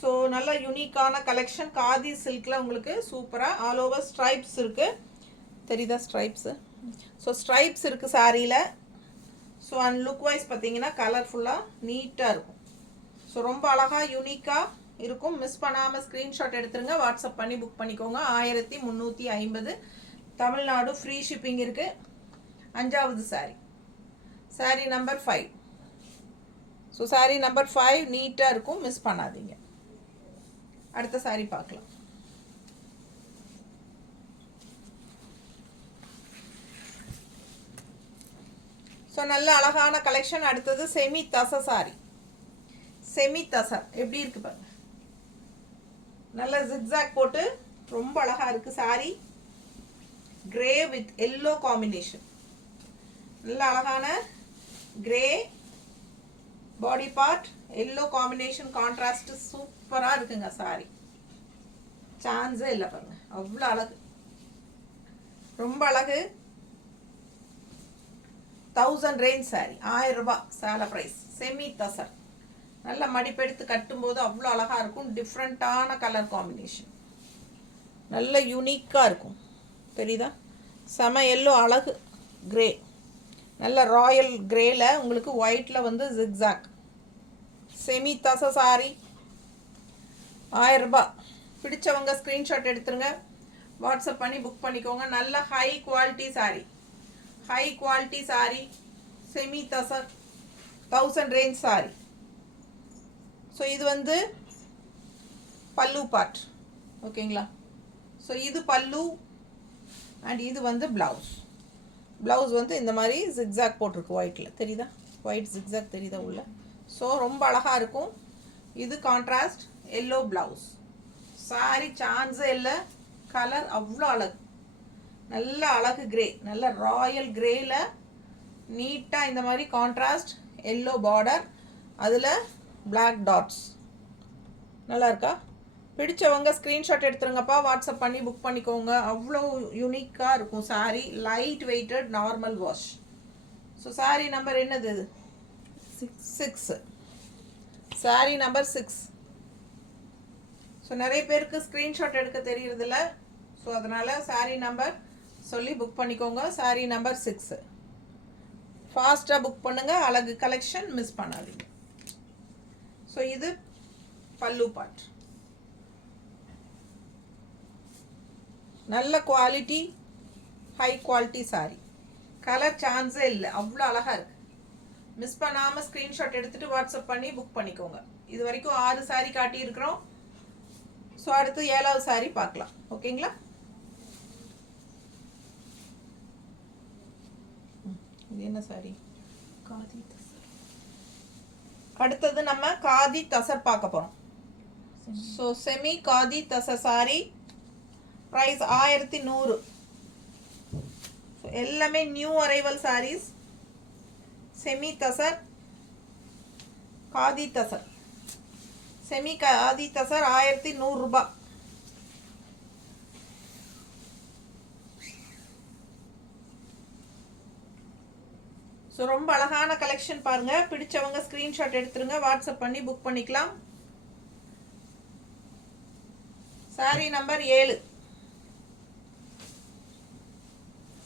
ஸோ நல்ல யூனிக்கான கலெக்ஷன். காதி சில்கில் உங்களுக்கு சூப்பராக ஆல் ஓவர் ஸ்ட்ரைப்ஸ் இருக்குது. தெரியுதா ஸ்ட்ரைப்ஸு? ஸோ ஸ்ட்ரைப்ஸ் இருக்குது சாரியில். ஸோ அண்ட் லுக் வைஸ் பார்த்தீங்கன்னா கலர்ஃபுல்லாக நீட்டாக இருக்கும். ஸோ ரொம்ப அழகாக யூனிக்காக இருக்கும். மிஸ் பண்ணாமல் ஸ்க்ரீன்ஷாட் எடுத்துருங்க, வாட்ஸ்அப் பண்ணி புக் பண்ணிக்கோங்க. 1350 தமிழ்நாடு, ஃப்ரீ ஷிப்பிங் இருக்குது. 5வது sari, sari number 5. So saree number 5 நீட்டாக இருக்கும், மிஸ் பண்ணாதீங்க. அடுத்த சாரீ பார்க்கலாம். ஸோ நல்ல அழகான கலெக்ஷன். அடுத்தது செமி தச சாரி. செமி தசர் எப்படி இருக்கு பாருங்க. நல்ல ஜிக்ஸாக் போட்டு ரொம்ப அழகாக இருக்குது sorry. Grey with yellow combination. நல்ல அழகான grey body part, yellow combination, contrast சூப்பராக இருக்குங்க சாரி. சான்ஸே இல்லை பாருங்க, அவ்வளோ அழகு, ரொம்ப அழகு. 1000 ரேஞ்ச் சாரி, 1000 ரூபாய் சேலை ப்ரைஸ். செமி தசர். நல்ல மடிப்பெடுத்து கட்டும்போது அவ்வளோ அழகாக இருக்கும். டிஃப்ரெண்ட்டான கலர் காம்பினேஷன், நல்ல யூனிக்காக இருக்கும். தெரியுதா? செம எல்லோ, அழகு கிரே, நல்ல ராயல் கிரேல உங்களுக்கு ஒயிட்டில் வந்து ஜிக்ஸாக். செமி தச சாரி, 1000 ரூபாய். பிடிச்சவங்க ஸ்க்ரீன்ஷாட் எடுத்துருங்க, வாட்ஸ்அப் பண்ணி புக் பண்ணிக்கோங்க. நல்ல high quality saree, high quality saree. Semi tussar 1000 range saree. So இது வந்து பல்லு பார்ட், ஓகேங்களா? ஸோ இது பல்லு அண்ட் இது வந்து ப்ளவுஸ். ப்ளவுஸ் வந்து இந்த மாதிரி ஜிக்ஸாக் போட்டிருக்கு ஒயிட்டில், தெரியுதா? ஒயிட் ஜிக்ஸாக் தெரியுதா உள்ள? ஸோ ரொம்ப அழகாக இருக்கும். இது கான்ட்ராஸ்ட் எல்லோ ப்ளவுஸ். சாரி சான்ஸே இல்லை, கலர் அவ்வளோ அழகு. நல்ல அழகு கிரே, நல்ல ராயல் கிரேயில் நீட்டாக இந்த மாதிரி கான்ட்ராஸ்ட் எல்லோ பார்டர், அதில் பிளாக் டாட்ஸ். நல்லா இருக்கா? பிடிச்சவங்க ஸ்க்ரீன்ஷாட் எடுத்துருங்கப்பா, வாட்ஸ்அப் பண்ணி புக் பண்ணிக்கோங்க. அவ்வளோ யூனிக்காக இருக்கும் saree. Light weighted, normal wash. So saree number என்னது? 6. சாரீ நம்பர் 6. ஸோ நிறைய பேருக்கு ஸ்க்ரீன்ஷாட் எடுக்க தெரியறதில்ல. ஸோ அதனால் சாரீ நம்பர் சொல்லி புக் பண்ணிக்கோங்க. சாரீ நம்பர் 6. ஃபாஸ்ட்டாக புக் பண்ணுங்கள், அழகு கலெக்ஷன், மிஸ் பண்ணாதீங்க. ஸோ இது பல்லு பார்ட். நல்ல quality, high quality sorry. Colour சான்ஸே இல்லை, அவ்வளோ அழகாக இருக்குது. மிஸ் பண்ணாமல் ஸ்க்ரீன்ஷாட் எடுத்துகிட்டு வாட்ஸ்அப் பண்ணி புக் பண்ணிக்கோங்க. இது வரைக்கும் 6 சாரி காட்டியிருக்கிறோம். ஸோ அடுத்து 7வது சாரி பார்க்கலாம், ஓகேங்களா? இது என்ன சாரி? காதி தசர். அடுத்தது நம்ம காதி தசர் பார்க்க போகிறோம். So semi khadi tussar sorry, price 1100. So எல்லாமே new arrival saris. Semi tussar, khadi tussar. Semi khadi tussar 1100 ரூபாய். ஸோ ரொம்ப அழகான கலெக்ஷன் பாருங்கள். பிடிச்சவங்க ஸ்க்ரீன்ஷாட் எடுத்துருங்க, வாட்ஸ்அப் பண்ணி புக் பண்ணிக்கலாம். Sorry number 7.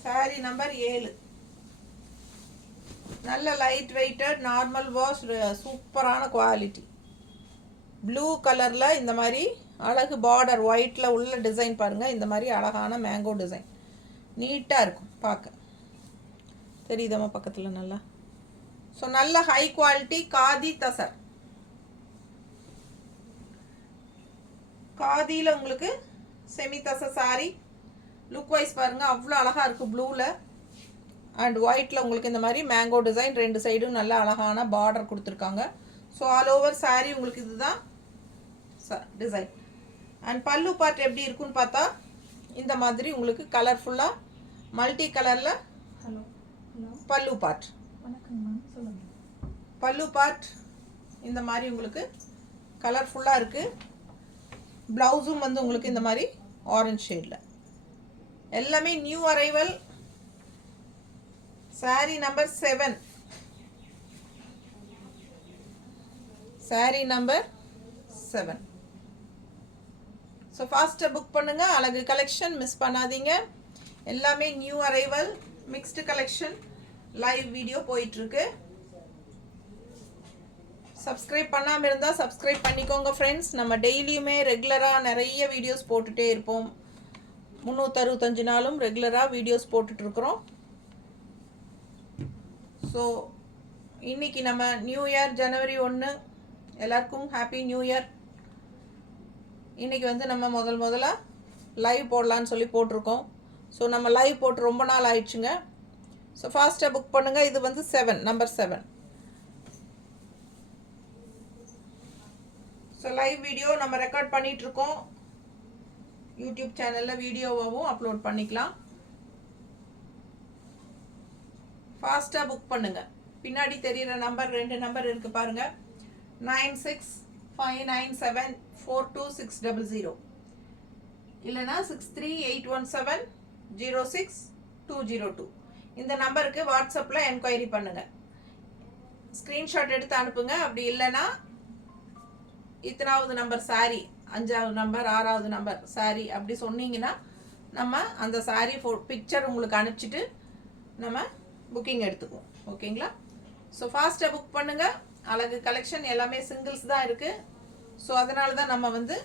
Sorry number 7. நல்ல லைட் வெயிட்டட், நார்மல் வாஷ், சூப்பரான குவாலிட்டி. ப்ளூ கலரில் இந்த மாதிரி அழகு பார்டர், ஒயிட்டில் உள்ள டிசைன் பாருங்கள். இந்த மாதிரி அழகான மேங்கோ டிசைன் நீட்டாக இருக்கும் பார்க்க. தெரியுதாம்மா பக்கத்தில் நல்லா? ஸோ நல்ல ஹை குவாலிட்டி காதி தசர். காதியில் உங்களுக்கு செமி தசை சாரி. லுக் வைஸ் பாருங்கள், அவ்வளோ அழகாக இருக்குது ப்ளூவில் அண்ட் ஒயிட்டில். உங்களுக்கு இந்த மாதிரி மேங்கோ டிசைன், 2 சைடும் நல்ல அழகான பார்டர் கொடுத்துருக்காங்க. ஸோ ஆல் ஓவர் சாரீ உங்களுக்கு இதுதான் டிசைன். அண்ட் பல்லு பார்ட் எப்படி இருக்குன்னு பார்த்தா இந்த மாதிரி உங்களுக்கு கலர்ஃபுல்லாக மல்டி கலரில் பல்லு பார்ட். பல்லு பார்ட் இந்த மாதிரி உங்களுக்கு கலர்ஃபுல்லாக இருக்குது. ப்ளவுஸும் வந்து உங்களுக்கு இந்த மாதிரி ஆரஞ்ச் ஷேடில். எல்லாமே new arrival. Sari number 7. Sari number 7. So ஃபாஸ்ட்டாக புக் பண்ணுங்கள். அழகு கலெக்ஷன் மிஸ் பண்ணாதீங்க. எல்லாமே new arrival, mixed collection. Live video போயிட்டுருக்கு. சப்ஸ்கிரைப் பண்ணாமல் இருந்தால் சப்ஸ்கிரைப் பண்ணிக்கோங்க ஃப்ரெண்ட்ஸ். நம்ம டெய்லியுமே ரெகுலராக நிறைய வீடியோஸ் போட்டுகிட்டே இருப்போம். 365 நாளும் ரெகுலராக வீடியோஸ் போட்டுட்ருக்குறோம். ஸோ இன்றைக்கி நம்ம நியூ இயர் ஜனவரி 1, எல்லாருக்கும் ஹாப்பி நியூ இயர். இன்றைக்கி வந்து நம்ம முதலாக லைவ் போடலான்னு சொல்லி போட்டிருக்கோம். ஸோ நம்ம லைவ் போட்டு ரொம்ப நாள் ஆயிடுச்சுங்க. ஸோ ஃபாஸ்ட்டாக புக் பண்ணுங்கள். இது வந்து 7, நம்பர் 7. ஸோ லைவ் வீடியோ நம்ம ரெக்கார்ட் பண்ணிகிட்ருக்கோம். யூடியூப் சேனலில் வீடியோவாகவும் அப்லோட் பண்ணிக்கலாம். ஃபாஸ்ட்டாக புக் பண்ணுங்கள். பின்னாடி தெரிகிற நம்பர் 2 நம்பர் இருக்குது பாருங்கள். 9659742600 இல்லைனா 6381706202. இந்த நம்பருக்கு வாட்ஸ்அப்பில் என்கொயரி பண்ணுங்கள். ஸ்க்ரீன்ஷாட் எடுத்து அனுப்புங்க. அப்படி இல்லைன்னா இத்தனாவது நம்பர் சாரீ, 5வது நம்பர், 6வது நம்பர் சாரீ அப்படி சொன்னீங்கன்னா நம்ம அந்த சாரீ பிக்சர் உங்களுக்கு அனுப்பிச்சிட்டு நம்ம புக்கிங் எடுத்துக்குவோம். ஓகேங்களா? ஸோ ஃபாஸ்ட்டாக புக் பண்ணுங்கள். அழகு கலெக்ஷன் எல்லாமே சிங்கிள்ஸ் தான் இருக்குது. ஸோ அதனால தான் நம்ம வந்து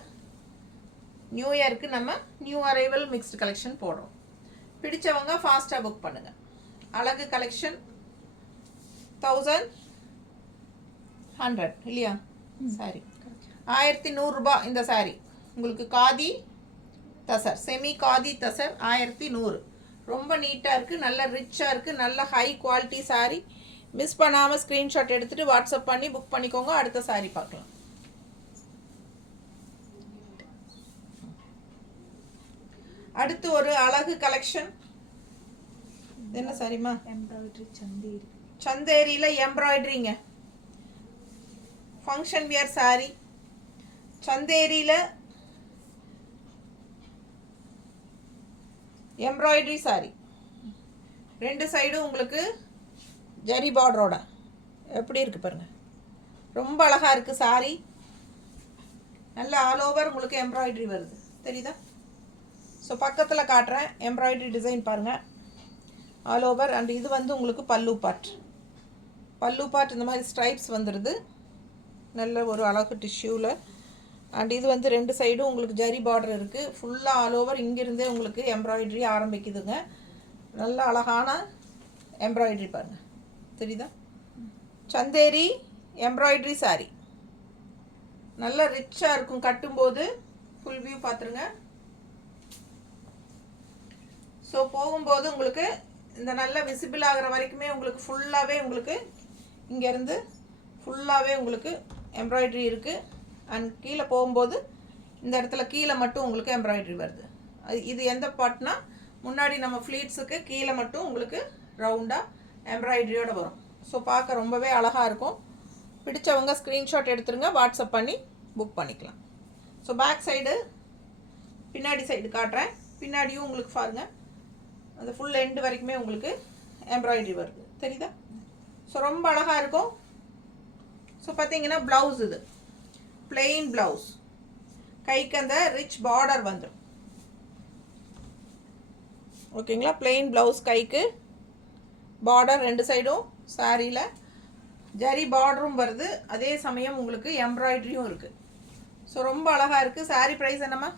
நியூ இயருக்கு நம்ம நியூ அரைவல் மிக்ஸ்டு கலெக்ஷன் போடுறோம். பிடிச்சவங்க ஃபாஸ்ட்டாக புக் பண்ணுங்கள். அழகு கலெக்ஷன் 1100 இல்லையா? சாரி 1100 ரூபாய் இந்த சாரீ. உங்களுக்கு காதி தசர், செமி காதி தசர் 1100. ரொம்ப நீட்டாக இருக்குது, நல்ல ரிச்சாக இருக்குது, நல்ல ஹை குவாலிட்டி சாரீ. மிஸ் பண்ணாமல் ஸ்க்ரீன்ஷாட் எடுத்துகிட்டு வாட்ஸ்அப் பண்ணி புக் பண்ணிக்கோங்க. அடுத்த சாரீ பார்க்கலாம். அடுத்து ஒரு அழகு கலெக்ஷன். என்ன சாரிமா? எம்ப்ராய்டரி சந்தேரி. சந்தேரியில் எம்ப்ராய்டரிங்க. Function wear saree. சந்தேரியில் எம்ப்ராய்டரி சாரீ. 2 சைடும் உங்களுக்கு ஜரி பார்டரோட எப்படி இருக்குது பாருங்கள். ரொம்ப அழகாக இருக்குது சாரீ. நல்ல ஆல் ஓவர் உங்களுக்கு எம்ப்ராய்டரி வருது, தெரியுதா? ஸோ பக்கத்தில் காட்டுறேன். எம்ப்ராய்டரி டிசைன் பாருங்கள், ஆல் ஓவர். அண்ட் இது வந்து உங்களுக்கு பல்லு பார்ட். பல்லு பார்ட் இந்த மாதிரி ஸ்ட்ரைப்ஸ் வந்துடுது, நல்ல ஒரு அழகு டிஷ்யூவில். அண்ட் இது வந்து 2 சைடும் உங்களுக்கு ஜரி பார்டர் இருக்குது. ஃபுல்லாக ஆல் ஓவர் இங்கிருந்தே உங்களுக்கு எம்ப்ராய்டரி ஆரம்பிக்குதுங்க. நல்ல அழகான எம்ப்ராய்டரி பாருங்கள், தெரியுதா? சந்தேரி எம்ப்ராய்டரி சாரீ நல்ல ரிச்சாக இருக்கும். கட்டும்போது ஃபுல் வியூ பார்த்துருங்க. ஸோ போகும்போது உங்களுக்கு இந்த நல்ல விசிபிள் ஆகிற வரைக்குமே உங்களுக்கு ஃபுல்லாகவே உங்களுக்கு இங்கேருந்து ஃபுல்லாகவே உங்களுக்கு எம்ப்ராய்டரி இருக்குது. அண்ட் கீழே போகும்போது இந்த இடத்துல கீழே மட்டும் உங்களுக்கு எம்ப்ராய்டரி வருது. இது எந்த பார்ட்னா முன்னாடி நம்ம ஃப்ளீட்ஸுக்கு கீழே மட்டும் உங்களுக்கு ரவுண்டாக எம்ப்ராய்டரியோடு வரும். ஸோ பார்க்க ரொம்பவே அழகாக இருக்கும். பிடிச்சவங்க ஸ்க்ரீன்ஷாட் எடுத்துருங்க, வாட்ஸ்அப் பண்ணி புக் பண்ணிக்கலாம். ஸோ பேக் சைடு, பின்னாடி சைடு காட்டுறேன். பின்னாடியும் உங்களுக்கு பாருங்கள், அந்த ஃபுல் எண்டு வரைக்குமே உங்களுக்கு எம்ப்ராய்டரி வருது, தெரியுதா? ஸோ ரொம்ப அழகாக இருக்கும். ஸோ பார்த்தீங்கன்னா ப்ளவுஸ் இது பிளெயின் ப்ளவுஸ், கைக்கு அந்த ரிச் பார்டர் வந்துடும். ஓகேங்களா? பிளெயின் ப்ளவுஸ், கைக்கு பார்டர் 2 சைடும். சாரியில் ஜரி பார்டரும் வருது, அதே சமயம் உங்களுக்கு எம்ப்ராய்டரியும் இருக்குது. ஸோ ரொம்ப அழகாக இருக்குது. சாரி ப்ரைஸ் என்னம்மா?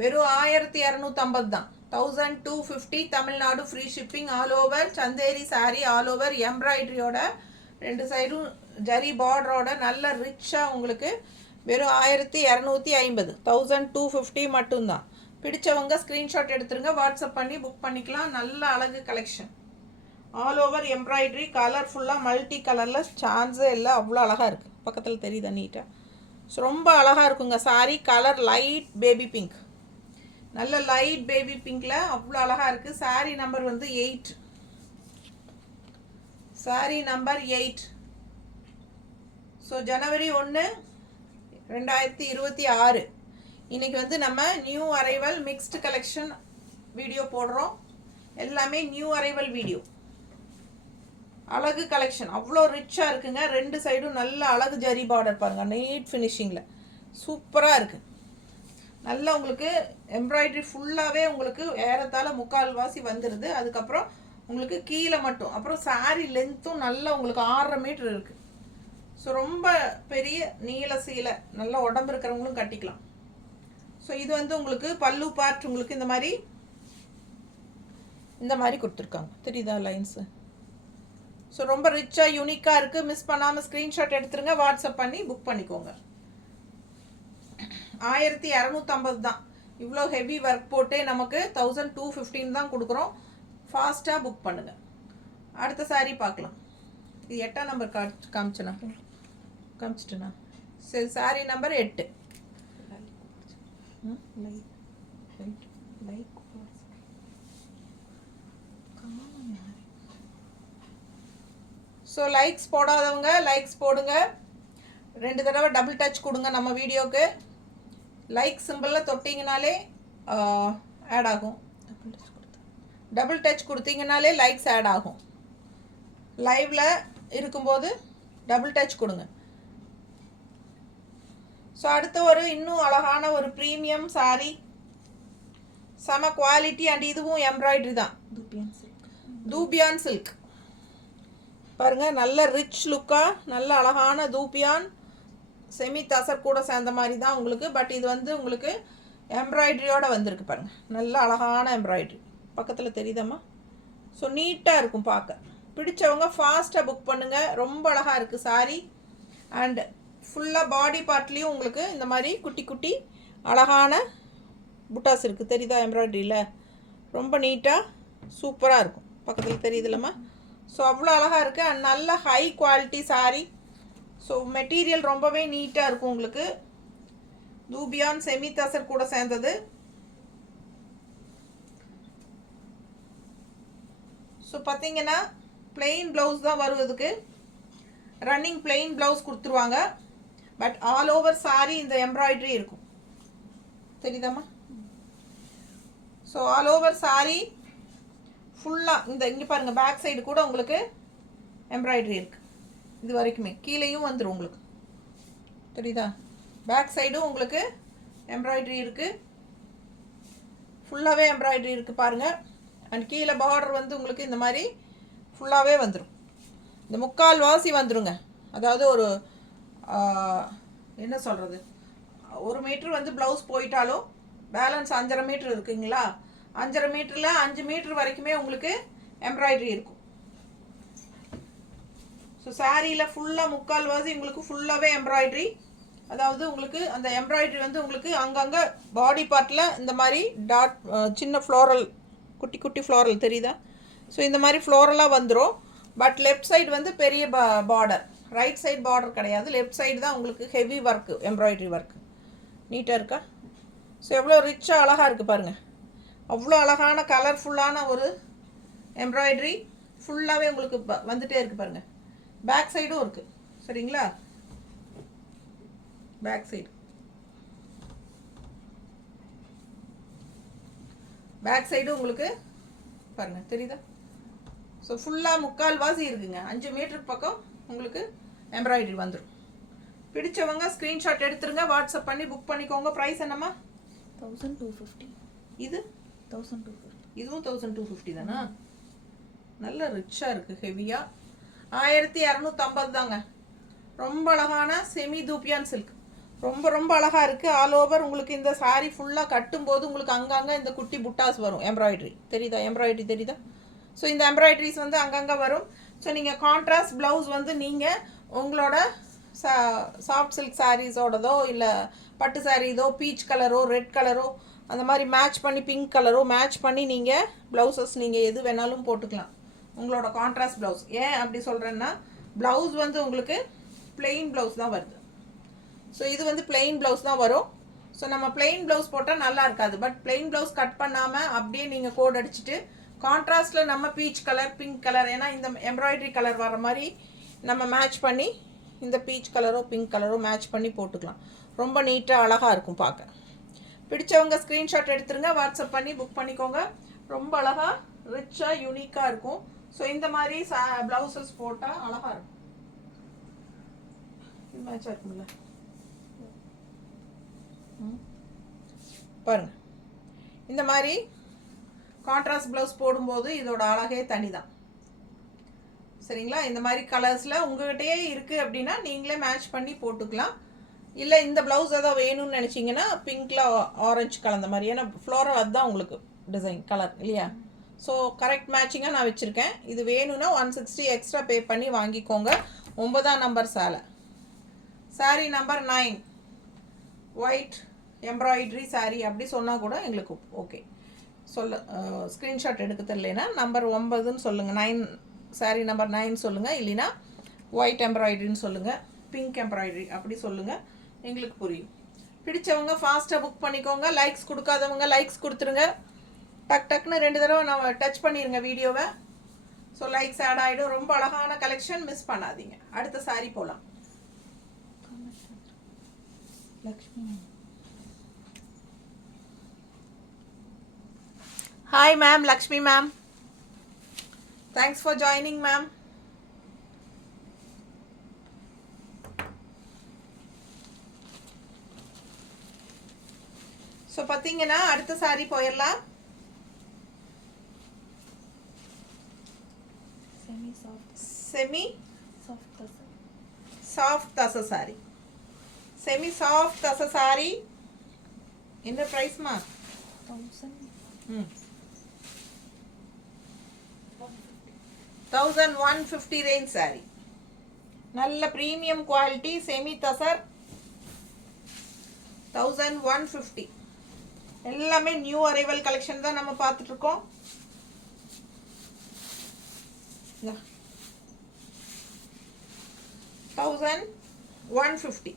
வெறும் 1250 தான். 1250 Tamil Nadu free shipping all over. Chanderi saree all over எம்ப்ராய்டரியோட 2 சைடும் ஜரி பார்டரோட நல்ல ரிச்சாக உங்களுக்கு வெறும் 1250. 1250 மட்டும்தான். பிடிச்சவங்க ஸ்க்ரீன்ஷாட் எடுத்துருங்க, வாட்ஸ்அப் பண்ணி புக் பண்ணிக்கலாம். நல்ல அழகு கலெக்ஷன். ஆல் ஓவர் எம்ப்ராய்டரி, கலர்ஃபுல்லாக மல்டி கலரில் சான்ஸே இல்லை, அவ்வளோ அழகாக இருக்குது. பக்கத்தில் தெரியுதா நீட்டாக? ஸோ ரொம்ப அழகாக இருக்குங்க. Sorry colour light baby pink, நல்ல லைட் பேபி பிங்க்கில் அவ்வளோ அழகாக இருக்குது. சாரி நம்பர் வந்து 8. Sorry number 8. ஸோ ஜனவரி 1 2026 இன்றைக்கி வந்து நம்ம new arrival mixed collection video போடுறோம். எல்லாமே நியூ அரைவல் வீடியோ. அழகு கலெக்ஷன் அவ்வளோ ரிச்சாக இருக்குங்க. 2 சைடும் நல்ல அழகு ஜரி பார்டர் பாருங்கள், நீட் ஃபினிஷிங்கில் சூப்பராக இருக்குது. நல்லா உங்களுக்கு எம்ப்ராய்டரி ஃபுல்லாகவே உங்களுக்கு ஏறத்தாழ 3/4 வந்துடுது. அதுக்கப்புறம் உங்களுக்கு கீழே மட்டும், அப்புறம் சாரீ லென்த்தும் நல்லா உங்களுக்கு 6.5 மீட்டர் இருக்குது. ஸோ ரொம்ப பெரிய நீள சீலை, நல்லா உடம்பு இருக்கிறவங்களும் கட்டிக்கலாம். ஸோ இது வந்து உங்களுக்கு பல்லு பார்ட் உங்களுக்கு இந்த மாதிரி கொடுத்துருக்காங்க, தெரியுதா லைன்ஸு? ஸோ ரொம்ப ரிச்சாக யூனிக்காக இருக்குது. மிஸ் பண்ணாமல் ஸ்க்ரீன்ஷாட் எடுத்துருங்க, வாட்ஸ்அப் பண்ணி புக் பண்ணிக்கோங்க. 1250 தான். இவ்வளோ ஹெவி ஒர்க் போட்டே நமக்கு 1215 தான் கொடுக்குறோம். ஃபாஸ்ட்டாக புக் பண்ணுங்கள். அடுத்த சாரீ பார்க்கலாம். இது 8ஆம் நம்பர் காமிச்சிட்டேண்ணா. சரி, சாரீ நம்பர் 8. ஸோ லைக்ஸ் போடாதவங்க லைக்ஸ் போடுங்க. 2 தடவை டபுள் டச் கொடுங்க நம்ம வீடியோவுக்கு. லைக் சிம்பிளில் தொட்டிங்கனாலே ஆட் ஆகும். டபுள் டச் கொடுத்தீங்கனாலே லைக்ஸ் ஆட் ஆகும். லைவில் இருக்கும்போது டபுள் டச் கொடுங்க. ஸோ அடுத்து இன்னும் அழகான ஒரு ப்ரீமியம் சாரீ, செம குவாலிட்டி. அண்ட் இதுவும் எம்ப்ராய்டரி தான், தூபியான் சில்க் பாருங்கள். நல்ல ரிச் லுக்காக நல்ல அழகான தூபியான் செமி தசர் கூட சேர்ந்த மாதிரி தான் உங்களுக்கு. பட் இது வந்து உங்களுக்கு எம்ப்ராய்டரியோடு வந்திருக்கு பாருங்கள், நல்ல அழகான எம்ப்ராய்டரி. பக்கத்தில் தெரியுதம்மா? ஸோ நீட்டாக இருக்கும் பார்க்க. பிடிச்சவங்க ஃபாஸ்ட்டாக புக் பண்ணுங்கள். ரொம்ப அழகாக இருக்குது சாரீ. அண்ட் ஃபுல்லாக பாடி பார்ட்லேயும் உங்களுக்கு இந்த மாதிரி குட்டி குட்டி அழகான புட்டாஸ் இருக்குது, தெரியுதா எம்ப்ராய்டரியில்? ரொம்ப நீட்டாக சூப்பராக இருக்கும். பக்கத்தில் தெரியுதுல்லம்மா? ஸோ அவ்வளோ அழகாக இருக்குது. அண்ட் நல்ல high quality sari. So material ரொம்பவே நீட்டாக இருக்கும் உங்களுக்கு. தூபியான் செமி தசர் கூட சேர்ந்தது. ஸோ பார்த்தீங்கன்னா பிளெயின் ப்ளவுஸ் தான் வருவதுக்கு, ரன்னிங் பிளெயின் ப்ளவுஸ் கொடுத்துருவாங்க. பட் ஆல் ஓவர் சாரீ இந்த எம்ப்ராய்டரி இருக்கும், தெரியுதாம்மா? ஸோ ஆல் ஓவர் சாரீ ஃபுல்லாக இங்கே பாருங்கள், பேக் சைடு கூட உங்களுக்கு எம்ப்ராய்டரி இருக்குது. இது வரைக்குமே கீழேயும் வந்துடும் உங்களுக்கு, தெரியுதா? பேக் சைடும் உங்களுக்கு எம்ப்ராய்டரி இருக்குது, ஃபுல்லாகவே எம்ப்ராய்டரி இருக்குது பாருங்கள். அண்ட் கீழே பார்டர் வந்து உங்களுக்கு இந்த மாதிரி ஃபுல்லாகவே வந்துடும். இந்த 3/4 வந்துடுங்க. அதாவது ஒரு என்ன சொல்கிறது, 1 மீட்டர் வந்து ப்ளவுஸ் போயிட்டாலும் பேலன்ஸ் 5.5 மீட்டர் இருக்குங்களா? 5.5 மீட்டரில் 5 மீட்டர் வரைக்குமே உங்களுக்கு எம்ப்ராய்டரி இருக்கும். ஸோ சாரியில் ஃபுல்லாக 3/4 உங்களுக்கு ஃபுல்லாகவே எம்ப்ராய்டரி. அதாவது உங்களுக்கு அந்த எம்ப்ராய்டரி வந்து உங்களுக்கு அங்கங்கே பாடி பார்ட்டில் இந்த மாதிரி டாட் சின்ன ஃப்ளோரல், குட்டி குட்டி ஃப்ளோரல் தெரியுதா? ஸோ இந்த மாதிரி ஃப்ளோரலாக வந்துடும். பட் லெஃப்ட் சைடு வந்து பெரிய பார்டர், ரைட் சைடு பார்டர் கிடையாது. லெஃப்ட் சைடு தான் உங்களுக்கு ஹெவி ஒர்க்கு, எம்ப்ராய்டரி ஒர்க்கு. நீட்டாக இருக்கா? ஸோ எவ்வளோ ரிச்சாக அழகாக இருக்குது பாருங்கள். அவ்வளோ அழகான கலர்ஃபுல்லான ஒரு எம்ப்ராய்டரி ஃபுல்லாகவே உங்களுக்கு வந்துகிட்டே இருக்குது பாருங்கள். பேக் சைடும் இருக்குது, சரிங்களா? பேக் சைடு உங்களுக்கு பாருங்கள், தெரியுதா? ஸோ ஃபுல்லாக 3/4 இருக்குங்க. 5 மீட்டர் பக்கம் உங்களுக்கு எம்ப்ராய்டரி வந்துடும். பிடிச்சவங்க ஸ்க்ரீன்ஷாட் எடுத்துருங்க, வாட்ஸ்அப் பண்ணி புக் பண்ணிக்கோங்க. ப்ரைஸ் என்னம்மா? 1250. இது 1250. இதுவும் 1250 தானா? நல்ல ரிச்சாக இருக்குது, ஹெவியாக. 1250 தாங்க. ரொம்ப அழகான செமி தூபியான் சில்க், ரொம்ப ரொம்ப அழகாக இருக்குது. ஆல் ஓவர் உங்களுக்கு இந்த சாரீ ஃபுல்லாக கட்டும்போது உங்களுக்கு அங்கங்கே இந்த குட்டி புட்டாஸ் வரும். எம்ப்ராய்டரி தெரியுதா? எம்ப்ராய்டரி தெரியுதா? ஸோ இந்த எம்ப்ராய்டரிஸ் வந்து அங்கங்கே வரும். ஸோ நீங்கள் கான்ட்ராஸ்ட் ப்ளவுஸ் வந்து நீங்கள் உங்களோட சாஃப்ட் சில்க் சாரீஸோடதோ இல்லை பட்டு சாரீ இதோ பீச் கலரோ ரெட் கலரோ அந்த மாதிரி மேட்ச் பண்ணி பிங்க் கலரோ மேட்ச் பண்ணி நீங்கள் ப்ளவுசஸ் நீங்கள் எது வேணாலும் போட்டுக்கலாம். உங்களோட கான்ட்ராஸ்ட் ப்ளவுஸ். ஏன் அப்படி சொல்கிறேன்னா ப்ளவுஸ் வந்து உங்களுக்கு பிளெயின் ப்ளவுஸ் தான் வருது. ஸோ இது வந்து பிளெயின் ப்ளவுஸ் தான் வரும். ஸோ நம்ம பிளெயின் ப்ளவுஸ் போட்டால் நல்லா இருக்காது. பட் பிளெயின் ப்ளவுஸ் கட் பண்ணாமல் அப்படியே நீங்கள் கோட் அடிச்சுட்டு கான்ட்ராஸ்ட்டில் நம்ம பீச் கலர் பிங்க் கலர் ஏன்னா இந்த எம்ப்ராய்டரி கலர் வர மாதிரி நம்ம மேட்ச் பண்ணி இந்த பீச் கலரோ பிங்க் கலரோ மேட்ச் பண்ணி போட்டுக்கலாம். ரொம்ப நீட்டாக அழகாக இருக்கும் பார்க்க. பிடிச்சவங்க ஸ்க்ரீன்ஷாட் எடுத்துருங்க, வாட்ஸ்அப் பண்ணி புக் பண்ணிக்கோங்க. ரொம்ப அழகாக ரிச்சாக யூனிக்காக இருக்கும். ஸோ இந்த மாதிரி ப்ளவுசஸ் போட்டால் அழகாக இருக்கும். இது மேட்சாக இருக்கும்ல பாருங்க. இந்த மாதிரி கான்ட்ராஸ்ட் ப்ளவுஸ் போடும்போது இதோட அழகே தனி தான். சரிங்களா? இந்த மாதிரி கலர்ஸில் உங்கள்கிட்டயே இருக்குது அப்படின்னா நீங்களே மேட்ச் பண்ணி போட்டுக்கலாம். இல்லை இந்த ப்ளவுஸ் ஏதாவது வேணும்னு நினச்சிங்கன்னா பிங்க்கில் ஆரஞ்சு கலந்த மாதிரி ஏன்னா ஃப்ளோரல் அதுதான் உங்களுக்கு டிசைன் கலர் இல்லையா? ஸோ கரெக்ட் மேட்சிங்காக நான் வச்சுருக்கேன். இது வேணும்னா 160 எக்ஸ்ட்ரா பே பண்ணி வாங்கிக்கோங்க. 9ஆம் நம்பர் சேலை. Sari number 9 white embroidery sari அப்படி சொன்னால் கூட எங்களுக்கு ஓகே. ஸ்க்ரீன்ஷாட் எடுக்க தெரியலனா நம்பர் 9ன்னு சொல்லுங்கள். 9 சாரீ நம்பர் 9 சொல்லுங்கள். இல்லைனா ஒயிட் எம்ப்ராய்டரின்னு சொல்லுங்கள், பிங்க் எம்ப்ராய்டரி அப்படி சொல்லுங்கள், எங்களுக்கு புரியும். பிடிச்சவங்க ஃபாஸ்ட்டாக புக் பண்ணிக்கோங்க. லைக்ஸ் கொடுக்காதவங்க லைக்ஸ் கொடுத்துருங்க. டக் டக்குன்னு 2 தடவை நம்ம டச் பண்ணிடுங்க வீடியோவை. ஸோ லைக்ஸ் ஆட் ஆகிடும். ரொம்ப அழகான கலெக்ஷன், மிஸ் பண்ணாதீங்க. அடுத்த சாரீ போகலாம். Lakshmi. Hi ma'am, Lakshmi ma'am. Thanks for joining ma'am. So பார்த்தீங்கன்னா அடுத்த சாரீ போயிடலாம். செமி சாஃப்ட் தசை சாரி. செமி சாஃப்ட் தசை சாரி. என்ன ப்ரைஸ்மா? 1150 ரேஞ்ச் சாரி. நல்ல ப்ரீமியம் குவாலிட்டி செமி தசர். 1150. எல்லாமே நியூ அரைவல் கலெக்ஷன் தான் நம்ம பார்த்துட்டு இருக்கோம். 1150.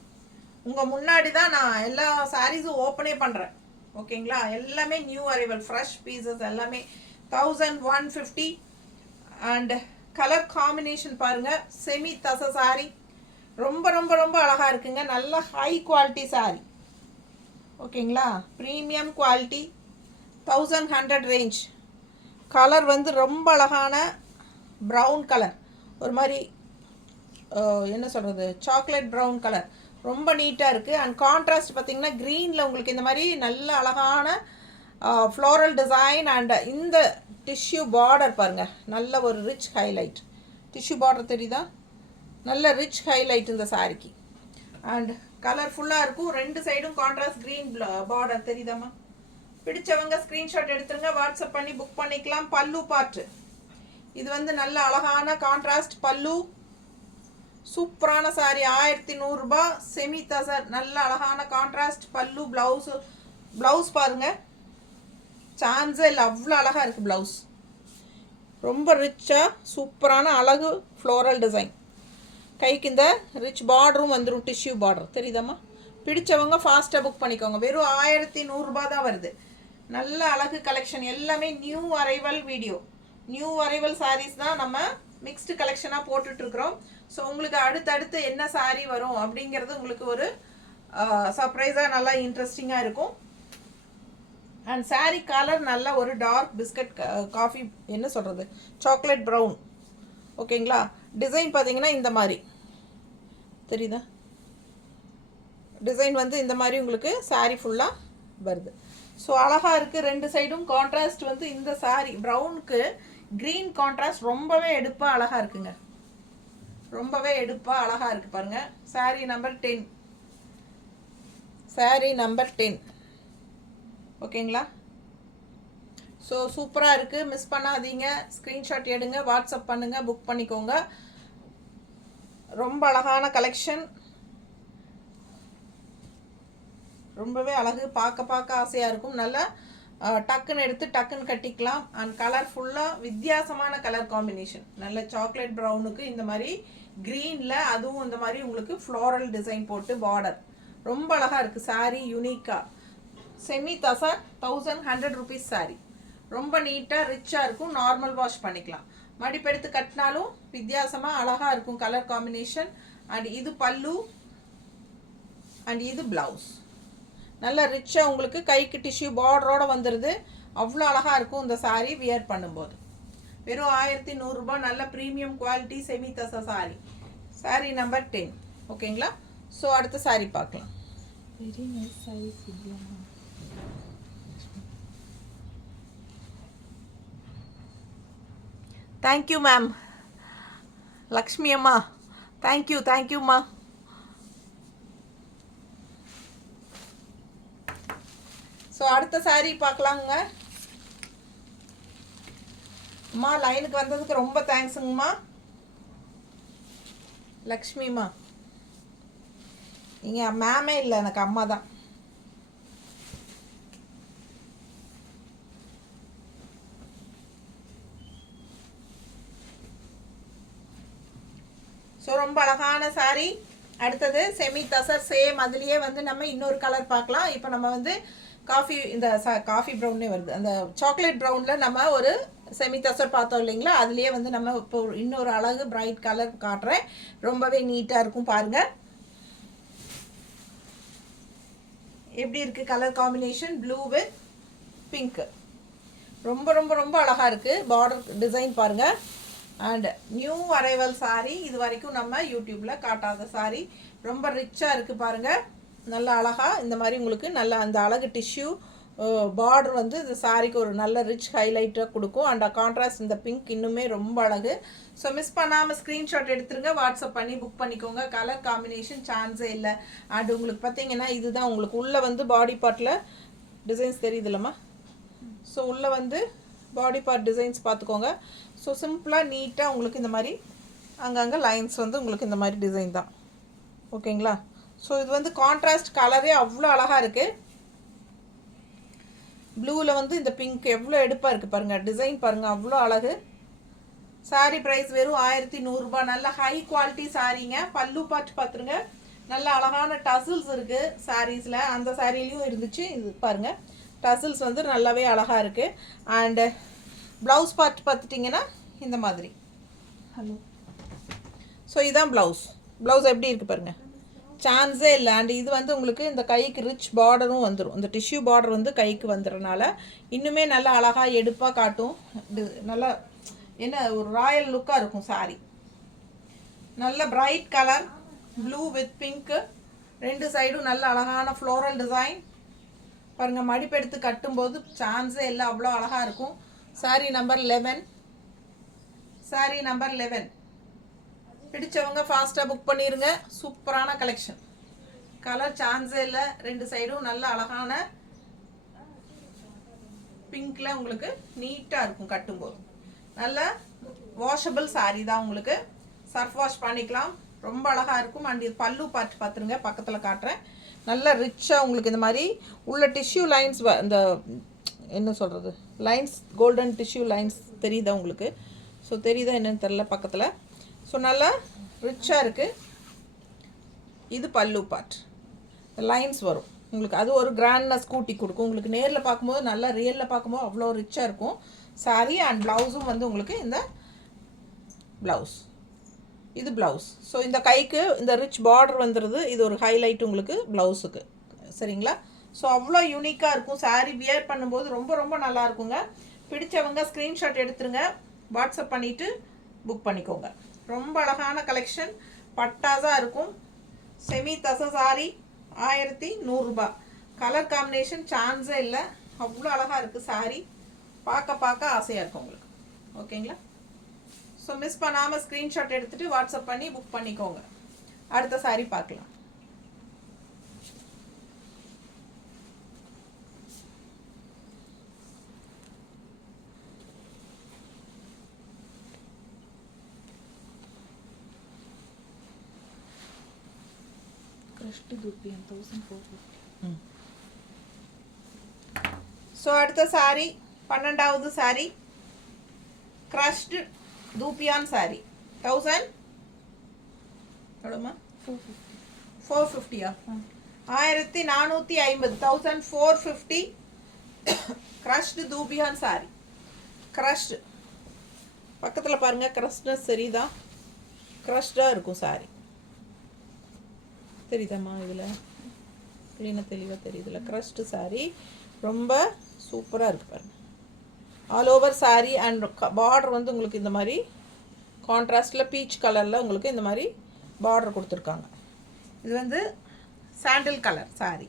உங்கள் முன்னாடி தான் நான் எல்லா சாரீஸும் ஓப்பனே பண்ணுறேன். ஓகேங்களா? எல்லாமே நியூ அரைவல் ஃப்ரெஷ் பீசஸ் எல்லாமே 1150. அண்ட் கலர் காம்பினேஷன் பாருங்கள். செமி தசை சாரி ரொம்ப ரொம்ப ரொம்ப அழகாக இருக்குங்க. நல்ல ஹை குவாலிட்டி சாரி. ஓகேங்களா? Premium quality 1100 range. கலர் வந்து ரொம்ப அழகான ப்ரௌன் கலர், ஒரு மாதிரி என்ன சொல்கிறது, சாக்லேட் ப்ரௌன் கலர், ரொம்ப நீட்டாக இருக்குது. அண்ட் கான்ட்ராஸ்ட் பார்த்திங்கன்னா க்ரீனில் உங்களுக்கு இந்த மாதிரி நல்ல அழகான ஃப்ளோரல் டிசைன். அண்ட் இந்த டிஷ்யூ பார்டர் பாருங்கள், நல்ல ஒரு ரிச் ஹைலைட். டிஷ்யூ பார்டர் தெரியுதா? நல்ல ரிச் ஹைலைட் இந்த சாரிக்கு. அண்ட் கலர்ஃபுல்லாக இருக்கும். 2 சைடும் கான்ட்ராஸ்ட் க்ரீன் பார்டர் தெரியுதாம்மா? பிடிச்சவங்க ஸ்க்ரீன்ஷாட் எடுத்துருங்க, வாட்ஸ்அப் பண்ணி புக் பண்ணிக்கலாம். பல்லு பார்ட்டு இது வந்து நல்ல அழகான கான்ட்ராஸ்ட் பல்லு. சூப்பரான சாரி. 1100 ரூபாய். செமி தசர் நல்ல அழகான கான்ட்ராஸ்ட் பல்லு. ப்ளவுஸ் பாருங்கள், சான்ஸே இல்லை, அவ்வளோ அழகாக இருக்குது ப்ளவுஸ். ரொம்ப ரிச்சாக சூப்பரான அழகு ஃப்ளோரல் டிசைன். கைக்கு இந்த ரிச் பார்டரும் வந்துடும், டிஷ்யூ பார்டர் தெரியுதாம்மா? பிடிச்சவங்க ஃபாஸ்ட்டாக புக் பண்ணிக்கோங்க. வெறும் 1100 ரூபாய் தான் வருது. நல்ல அழகு கலெக்ஷன். எல்லாமே new arrival video, new arrival sarees தான் நம்ம மிக்ஸ்டு கலெக்ஷனாக போட்டுட்ருக்குறோம். ஸோ உங்களுக்கு அடுத்தடுத்து என்ன சாரீ வரும் அப்படிங்கிறது உங்களுக்கு ஒரு சர்ப்ரைஸாக நல்லா இன்ட்ரெஸ்டிங்காக இருக்கும். அண்ட் சாரீ கலர் நல்ல ஒரு டார்க் பிஸ்கட் காஃபி, என்ன சொல்கிறது, சாக்லேட் ப்ரௌன். ஓகேங்களா? டிசைன் பார்த்தீங்கன்னா இந்த மாதிரி தெரியுதா? டிசைன் வந்து இந்த மாதிரி உங்களுக்கு சாரீ ஃபுல்லாக வருது. ஸோ அழகாக இருக்குது. 2 சைடும் கான்ட்ராஸ்ட் வந்து இந்த சாரீ ப்ரௌனுக்கு க்ரீன் கான்ட்ராஸ்ட் ரொம்பவே எடுப்பாக அழகாக இருக்குங்க. ரொம்பவே எடுப்பாக அழகாக இருக்குது பாருங்கள். சாரீ நம்பர் 10. சாரீ நம்பர் 10. ஓகேங்களா? ஸோ சூப்பராக இருக்குது, மிஸ் பண்ணாதீங்க. ஸ்க்ரீன்ஷாட் எடுங்க, வாட்ஸ்அப் பண்ணுங்கள், புக் பண்ணிக்கோங்க. ரொம்ப அழகான கலெக்ஷன், ரொம்பவே அழகு, பார்க்க ஆசையாக இருக்கும். நல்லா டக்குன்னு எடுத்து டக்குன்னு கட்டிக்கலாம். அண்ட் கலர் ஃபுல்லாக வித்தியாசமான கலர் காம்பினேஷன். நல்ல சாக்லேட் ப்ரௌனுக்கு இந்த மாதிரி க்ரீனில், அதுவும் இந்த மாதிரி உங்களுக்கு ஃப்ளோரல் டிசைன் போட்டு பார்டர் ரொம்ப அழகாக இருக்குது. சாரீ யூனிக்காக செமி தசர் 1100 rupees சாரீ. ரொம்ப நீட்டாக ரிச்சாக இருக்கும். நார்மல் வாஷ் பண்ணிக்கலாம். மடிப்பெடுத்து கட்டினாலும் வித்தியாசமாக அழகாக இருக்கும் கலர் காம்பினேஷன். அண்ட் இது பல்லு, அண்ட் இது ப்ளவுஸ். நல்ல ரிச்சாக உங்களுக்கு கைக்கு டிஷ்யூ பார்டரோடு வந்துடுது. அவ்வளோ அழகாக இருக்கும் இந்த சாரீ வியர் பண்ணும்போது. வெறும் 1100 ரூபாய். நல்ல ப்ரீமியம் குவாலிட்டி செமி தசா சாரீ. சாரீ நம்பர் 10. ஓகேங்களா? ஸோ அடுத்த சாரீ பார்க்கலாம். வெரி நைஸ் சாரீஸ் இல்லையா? தேங்க்யூ மேம், லக்ஷ்மி அம்மா. தேங்க்யூம்மா. ஸோ அடுத்த சாரீ பார்க்கலாங்க. அம்மா லைனுக்கு வந்ததுக்கு ரொம்ப தேங்க்ஸுங்கம்மா. லக்ஷ்மிம்மா, நீங்கள் மேமே இல்லை, எனக்கு அம்மா தான். ஸோ ரொம்ப அழகான சாரீ. அடுத்தது செமி தசர். சேம் அதுலேயே வந்து நம்ம இன்னொரு கலர் பார்க்கலாம். இப்போ நம்ம வந்து காஃபி ப்ரௌன்னே வருது, அந்த சாக்லேட் ப்ரௌனில் நம்ம ஒரு செமி தசர் பார்த்தோம் இல்லைங்களா? அதுலேயே வந்து நம்ம இப்போ இன்னொரு அழகு பிரைட் கலர் காட்டுறேன். ரொம்பவே நீட்டாக இருக்கும் பாருங்கள். எப்படி இருக்குது colour combination? Blue with pink. ரொம்ப ரொம்ப ரொம்ப அழகாக இருக்குது. பார்டர் டிசைன் பாருங்கள். And new arrival sari. இது வரைக்கும் நம்ம யூடியூப்பில் காட்டாத சாரீ. ரொம்ப ரிச்சாக இருக்குது பாருங்கள். நல்ல அழகாக இந்த மாதிரி உங்களுக்கு நல்ல அந்த அழகு டிஷ்யூ பார்டர் வந்து இந்த சாரீக்கு ஒரு நல்ல ரிச் ஹைலைட்டாக கொடுக்கும். அண்ட் கான்ட்ராஸ்ட் இந்த பிங்க் இன்னுமே ரொம்ப அழகு. ஸோ மிஸ் பண்ணாமல் ஸ்க்ரீன்ஷாட் எடுத்துருங்க, வாட்ஸ்அப் பண்ணி புக் பண்ணிக்கோங்க. கலர் காம்பினேஷன் சான்ஸே இல்லை. அண்ட் உங்களுக்கு பார்த்தீங்கன்னா இதுதான் உங்களுக்கு உள்ளே வந்து பாடி பார்ட்டில் டிசைன்ஸ் தெரியுதுல்லம்மா? ஸோ உள்ளே வந்து பாடி பார்ட் டிசைன்ஸ் பார்த்துக்கோங்க. ஸோ சிம்பிளாக நீட்டாக உங்களுக்கு இந்த மாதிரி அங்கங்கே லைன்ஸ் வந்து உங்களுக்கு இந்த மாதிரி டிசைன் தான். ஓகேங்களா? ஸோ இது வந்து கான்ட்ராஸ்ட் கலரே அவ்வளோ அழகாக இருக்குது. ப்ளூவில் வந்து இந்த பிங்க் எவ்வளோ எடுப்பாக இருக்குது பாருங்கள். டிசைன் பாருங்கள், அவ்வளோ அழகு. சாரீ ப்ரைஸ் வெறும் 1100 ரூபாய். நல்ல ஹை குவாலிட்டி சாரீங்க. பல்லு பார்த்துருங்க. நல்ல அழகான டசில்ஸ் இருக்குது சாரீஸில். அந்த சாரீலையும் இருந்துச்சு. இது பாருங்கள், டசில்ஸ் வந்து நல்லாவே அழகாக இருக்குது. அண்டு ப்ளவுஸ் பார்த்துட்டிங்கன்னா இந்த மாதிரி. ஹலோ. ஸோ இதுதான் ப்ளவுஸ் எப்படி இருக்குது பாருங்கள், சான்ஸே இல்லை. அண்ட் இது வந்து உங்களுக்கு இந்த கைக்கு ரிச் பார்டரும் வந்துடும். இந்த டிஷ்யூ பார்டர் வந்து கைக்கு வந்துடுறனால இன்னுமே நல்லா அழகாக எடுப்பாக காட்டும். நல்லா என்ன ஒரு ராயல் லுக்காக இருக்கும் சாரீ. நல்ல bright colour blue with pink. ரெண்டு சைடும் நல்ல அழகான ஃப்ளோரல் டிசைன் பாருங்கள். மடிப்பெடுத்து கட்டும்போது சான்ஸே இல்லை, அவ்வளோ அழகாக இருக்கும். சாரீ நம்பர் 11. பிடிச்சவங்க ஃபாஸ்ட்டாக புக் பண்ணிடுங்க. சூப்பரான கலெக்ஷன். கலர் சான்ஸே இல்லை. ரெண்டு சைடும் நல்ல அழகான பிங்க்கில் உங்களுக்கு நீட்டாக இருக்கும் கட்டும்போது. நல்ல வாஷபிள் சாரீ தான். உங்களுக்கு சர்ஃப் வாஷ் பண்ணிக்கலாம். ரொம்ப அழகாக இருக்கும். அண்ட் பல்லு பார்த்துருங்க, பக்கத்தில் காட்டுறேன். நல்ல ரிச்சாக உங்களுக்கு இந்த மாதிரி உள்ள டிஷ்யூ லைன்ஸ், இந்த என்ன சொல்கிறது லைன்ஸ், கோல்டன் டிஷ்யூ லைன்ஸ் தெரியுதா உங்களுக்கு? ஸோ தெரியுதா என்னென்னு தெரில பக்கத்தில். ஸோ நல்லா ரிச்சாக இருக்குது. இது பல்லு பார்ட், லைன்ஸ் வரும் உங்களுக்கு. அது ஒரு கிராண்ட்னஸ் கூட்டி கொடுக்கும் உங்களுக்கு. நேரில் பார்க்கும்போது நல்லா, ரியலில் பார்க்கும்போது அவ்வளோ ரிச்சாக இருக்கும் சாரீ. அண்ட் ப்ளவுஸும் வந்து உங்களுக்கு இந்த ப்ளவுஸ், இது ப்ளவுஸ். ஸோ இந்த கைக்கு இந்த ரிச் பார்டர் வந்துடுது. இது ஒரு ஹைலைட் உங்களுக்கு ப்ளவுஸுக்கு. சரிங்களா? ஸோ அவ்வளோ யூனிக்காக இருக்கும் சாரீ. வியர் பண்ணும்போது ரொம்ப ரொம்ப நல்லா இருக்குங்க. பிடிச்சவங்க ஸ்க்ரீன்ஷாட் எடுத்துருங்க, வாட்ஸ்அப் பண்ணிவிட்டு புக் பண்ணிக்கோங்க. ரொம்ப அழகான கலெக்ஷன், பட்டாஸாக இருக்கும். செமி தச சாரீ 1100 ரூபாய். கலர் காம்பினேஷன் சான்ஸே இல்லை, அவ்வளோ அழகாக இருக்குது சாரீ. பார்க்க ஆசையாக இருக்கும் உங்களுக்கு. ஓகேங்களா? ஸோ மிஸ் பண்ணாமல் ஸ்க்ரீன்ஷாட் எடுத்துகிட்டு வாட்ஸ்அப் பண்ணி புக் பண்ணிக்கோங்க. அடுத்த சாரீ பார்க்கலாம். crushed dupion 1450. ஸோ அடுத்த சாரி 12வது சாரி க்ரஷ்டு தூப்பியான் சாரி 1000 எவ்வளோமா 450யா 1450 1450 க்ரஷ்டு தூபியான் சாரி க்ரஷ்டு பக்கத்தில் பாருங்கள் க்ரஷ்னஸ் தெரியுதா க்ரஷ்டாக இருக்கும் சாரி தெரியுதாம்மா இதில் க்ளீனாக தெளிவாக தெரியுதுல க்ரஷ்டு சாரி ரொம்ப சூப்பராக இருக்குது பாருங்கள் all over sorry and border வந்து உங்களுக்கு இந்த மாதிரி கான்ட்ராஸ்டில் பீச் கலரில் உங்களுக்கு இந்த மாதிரி பார்டர் கொடுத்துருக்காங்க இது வந்து சாண்டில் colour sorry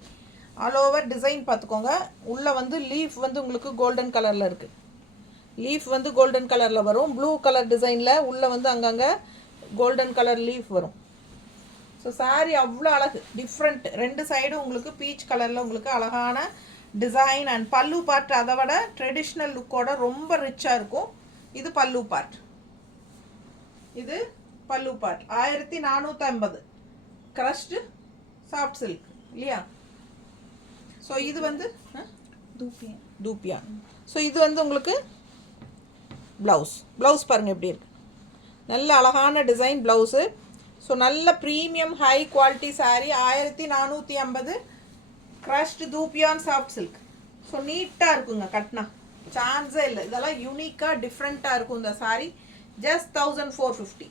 all over design பார்த்துக்கோங்க உள்ளே வந்து லீஃப் வந்து உங்களுக்கு கோல்டன் கலரில் இருக்குது லீஃப் வந்து கோல்டன் கலரில் வரும் ப்ளூ கலர் டிசைனில் உள்ளே வந்து அங்கங்கே கோல்டன் கலர் லீஃப் வரும் ஸோ சாரி அவ்வளோ அழகு டிஃப்ரெண்ட் ரெண்டு சைடும் உங்களுக்கு பீச் கலரில் உங்களுக்கு அழகான டிசைன் அண்ட் பல்லு பார்ட் அதை விட ட்ரெடிஷ்னல் லுக்கோட ரொம்ப ரிச்சாக இருக்கும் இது பல்லு பார்ட் இது pallu part 1450 crushed soft silk இல்லையா ஸோ இது வந்து தூப்பியா ஸோ இது வந்து உங்களுக்கு ப்ளவுஸ் பாருங்கள் எப்படி இருக்குது நல்ல அழகான டிசைன் ப்ளவுஸு ஸோ நல்ல premium high quality sari 1450 crushed தூப்பியான் soft silk so நீட்டாக இருக்குங்க கட்டினா சான்ஸே இல்லை இதெல்லாம் யூனிக்காக டிஃப்ரெண்ட்டாக இருக்கும் இந்த சாரீ ஜஸ்ட் 1450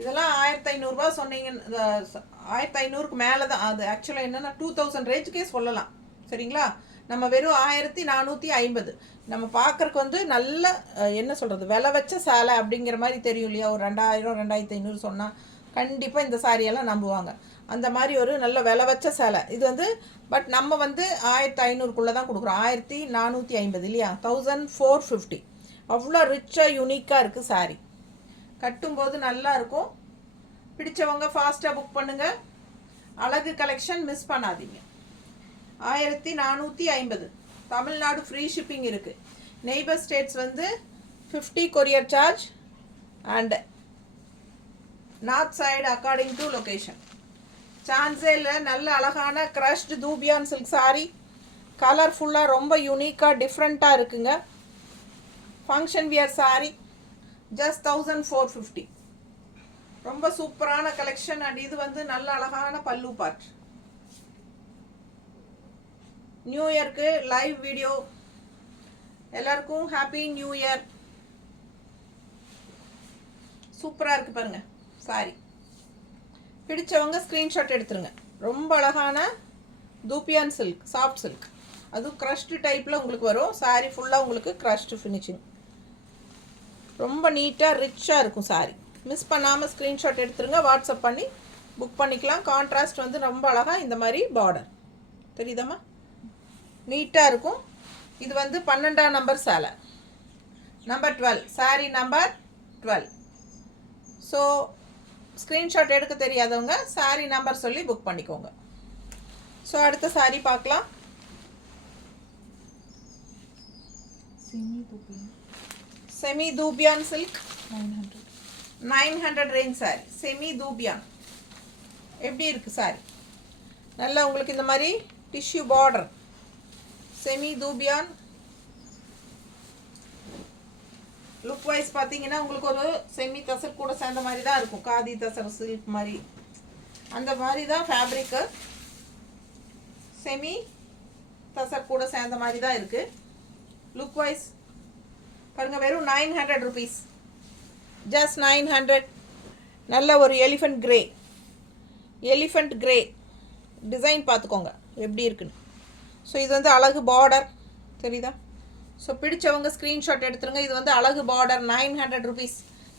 இதெல்லாம் 1500 சொன்னீங்க 1500க்கு மேலே தான் அது ஆக்சுவலாக என்னென்னா 2000 ரேஞ்சுக்கே சொல்லலாம் சரிங்களா நம்ம வெறும் 1450 நம்ம பார்க்குறக்கு வந்து நல்ல என்ன சொல்கிறது விலை வச்ச சேலை அப்படிங்கிற மாதிரி தெரியும் இல்லையா ஒரு 2000 2500 சொன்னால் கண்டிப்பாக இந்த சாரியெல்லாம் நம்புவாங்க அந்த மாதிரி ஒரு நல்ல விலை வச்ச சேலை இது வந்து பட் நம்ம வந்து 1500க்குள்ளே தான் கொடுக்குறோம் 1450 இல்லையா 1450 அவ்வளோ ரிச்சாக யூனிக்காக இருக்குது சாரீ கட்டும்போது நல்லா இருக்கும் பிடிச்சவங்க ஃபாஸ்ட்டாக புக் பண்ணுங்கள் அழகு கலெக்ஷன் மிஸ் பண்ணாதீங்க 1450 தமிழ்நாடு ஃப்ரீ ஷிப்பிங் இருக்குது நெய்பர் ஸ்டேட்ஸ் வந்து 50 courier charge and north side according to location சான்ஸே இல்லை நல்ல அழகான க்ரஷ்டு தூபியான் சில்க் சாரீ கலர்ஃபுல்லாக ரொம்ப யூனிக்காக டிஃப்ரெண்ட்டாக இருக்குங்க ஃபங்க்ஷன் வியர் சாரீ ஜஸ்ட் 1450 ரொம்ப சூப்பரான கலெக்ஷன் அண்ட் இது வந்து நல்ல அழகான பல்லு பார்ட் நியூ இயர்க்கு லைவ் வீடியோ எல்லாருக்கும் ஹாப்பி நியூ இயர் சூப்பராக இருக்குது பாருங்கள் சாரி பிடிச்சவங்க ஸ்க்ரீன்ஷாட் எடுத்துருங்க ரொம்ப அழகான தூப்பியான் சில்க் சாஃப்ட் சில்க் அதுவும் க்ரஷ்டு டைப்பில் உங்களுக்கு வரும் சாரி ஃபுல்லாக உங்களுக்கு க்ரஷ்டு ஃபினிஷிங் ரொம்ப நீட்டாக ரிச்சாக இருக்கும் சாரி மிஸ் பண்ணாமல் ஸ்க்ரீன்ஷாட் எடுத்துருங்க வாட்ஸ்அப் பண்ணி புக் பண்ணிக்கலாம் கான்ட்ராஸ்ட் வந்து ரொம்ப அழகாக இந்த மாதிரி பார்டர் தெரியுதாம்மா நீட்டாக இருக்கும் இது வந்து 12ஆம் நம்பர் சேலை number 12 saree number 12 so screenshot எடுக்க தெரியாதவங்க சாரி நம்பர் சொல்லி புக் பண்ணிக்கோங்க ஸோ அடுத்த சாரி பார்க்கலாம் semi dupion silk 900 range saree semi dupion எப்படி இருக்குது சாரி நல்லா உங்களுக்கு இந்த மாதிரி tissue border semi dupion look wise பார்த்தீங்கன்னா உங்களுக்கு ஒரு செமி தசர் கூட சேர்ந்த மாதிரி தான் இருக்கும் காதி தசர் சில்க் மாதிரி அந்த மாதிரி தான் ஃபேப்ரிக்கு செமி தசர் கூட சேர்ந்த மாதிரி தான் இருக்குது லுக் வைஸ் பாருங்கள் வெறும் 900 ருபீஸ் ஜஸ்ட் 900 நல்ல ஒரு எலிஃபண்ட் கிரே டிசைன் பார்த்துக்கோங்க எப்படி இருக்குன்னு ஸோ இது வந்து அழகு பார்டர் தெரியுதா ஸோ பிடிச்சவங்க ஸ்க்ரீன்ஷாட் எடுத்துருங்க இது வந்து அழகு border 900 rupees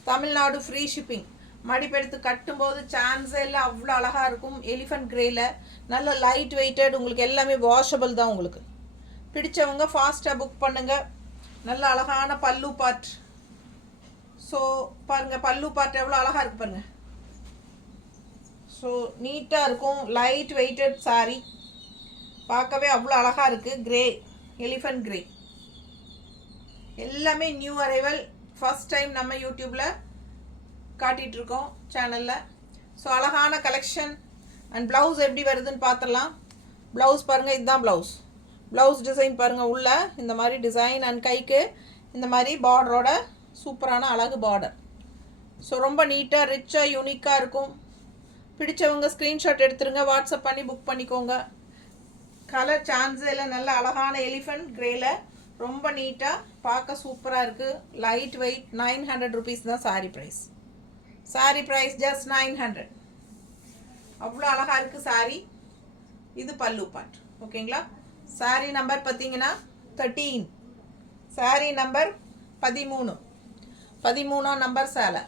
Tamil Nadu free shipping மடிப்பெடுத்து கட்டும்போது சான்ஸே இல்லை அவ்வளோ அழகாக இருக்கும் எலிஃபண்ட் கிரேயில் நல்ல லைட் வெயிட்டட் உங்களுக்கு எல்லாமே வாஷபிள் தான் உங்களுக்கு பிடிச்சவங்க ஃபாஸ்ட்டாக புக் பண்ணுங்கள் நல்ல அழகான பல்லு பார்ட் ஸோ பாருங்கள் பல்லு பார்ட் எவ்வளோ அழகாக இருக்குது பாருங்கள் ஸோ நீட்டாக இருக்கும் லைட் வெயிட்டட் சாரீ பார்க்கவே அவ்வளோ அழகாக இருக்குது கிரே எலிஃபண்ட் கிரே எல்லாமே நியூ அரைவல் ஃபர்ஸ்ட் டைம் நம்ம யூடியூப்பில் காட்டிகிட்ருக்கோம் சேனலில் ஸோ அழகான கலெக்ஷன் அண்ட் ப்ளவுஸ் எப்படி வருதுன்னு பார்த்துடலாம். ப்ளவுஸ் பாருங்கள், இதுதான் ப்ளவுஸ். ப்ளவுஸ் டிசைன் பாருங்கள், உள்ள இந்த மாதிரி டிசைன் அண்ட் கைக்கு இந்த மாதிரி பார்டரோட சூப்பரான அழகு பார்டர். ஸோ ரொம்ப நீட்டாக ரிச்சாக யூனிக்காக இருக்கும். பிடிச்சவங்க ஸ்க்ரீன்ஷாட் எடுத்துருங்க, வாட்ஸ்அப் பண்ணி புக் பண்ணிக்கோங்க. கலர் சான்ஸே இல்லை, நல்ல அழகான எலிஃபென்ட் கிரேல ரொம்ப நீட்டாக பார்க்க சூப்பராக இருக்குது. Light weight. 900 ருபீஸ் தான் saree price. Saree price just 900. அவ்வளோ அழகாக இருக்குது சாரீ. இது பல்லு பார்ட். ஓகேங்களா? சாரீ நம்பர் பார்த்தீங்கன்னா 13. சாரீ நம்பர் 13. 13ஆம் நம்பர் சேலை.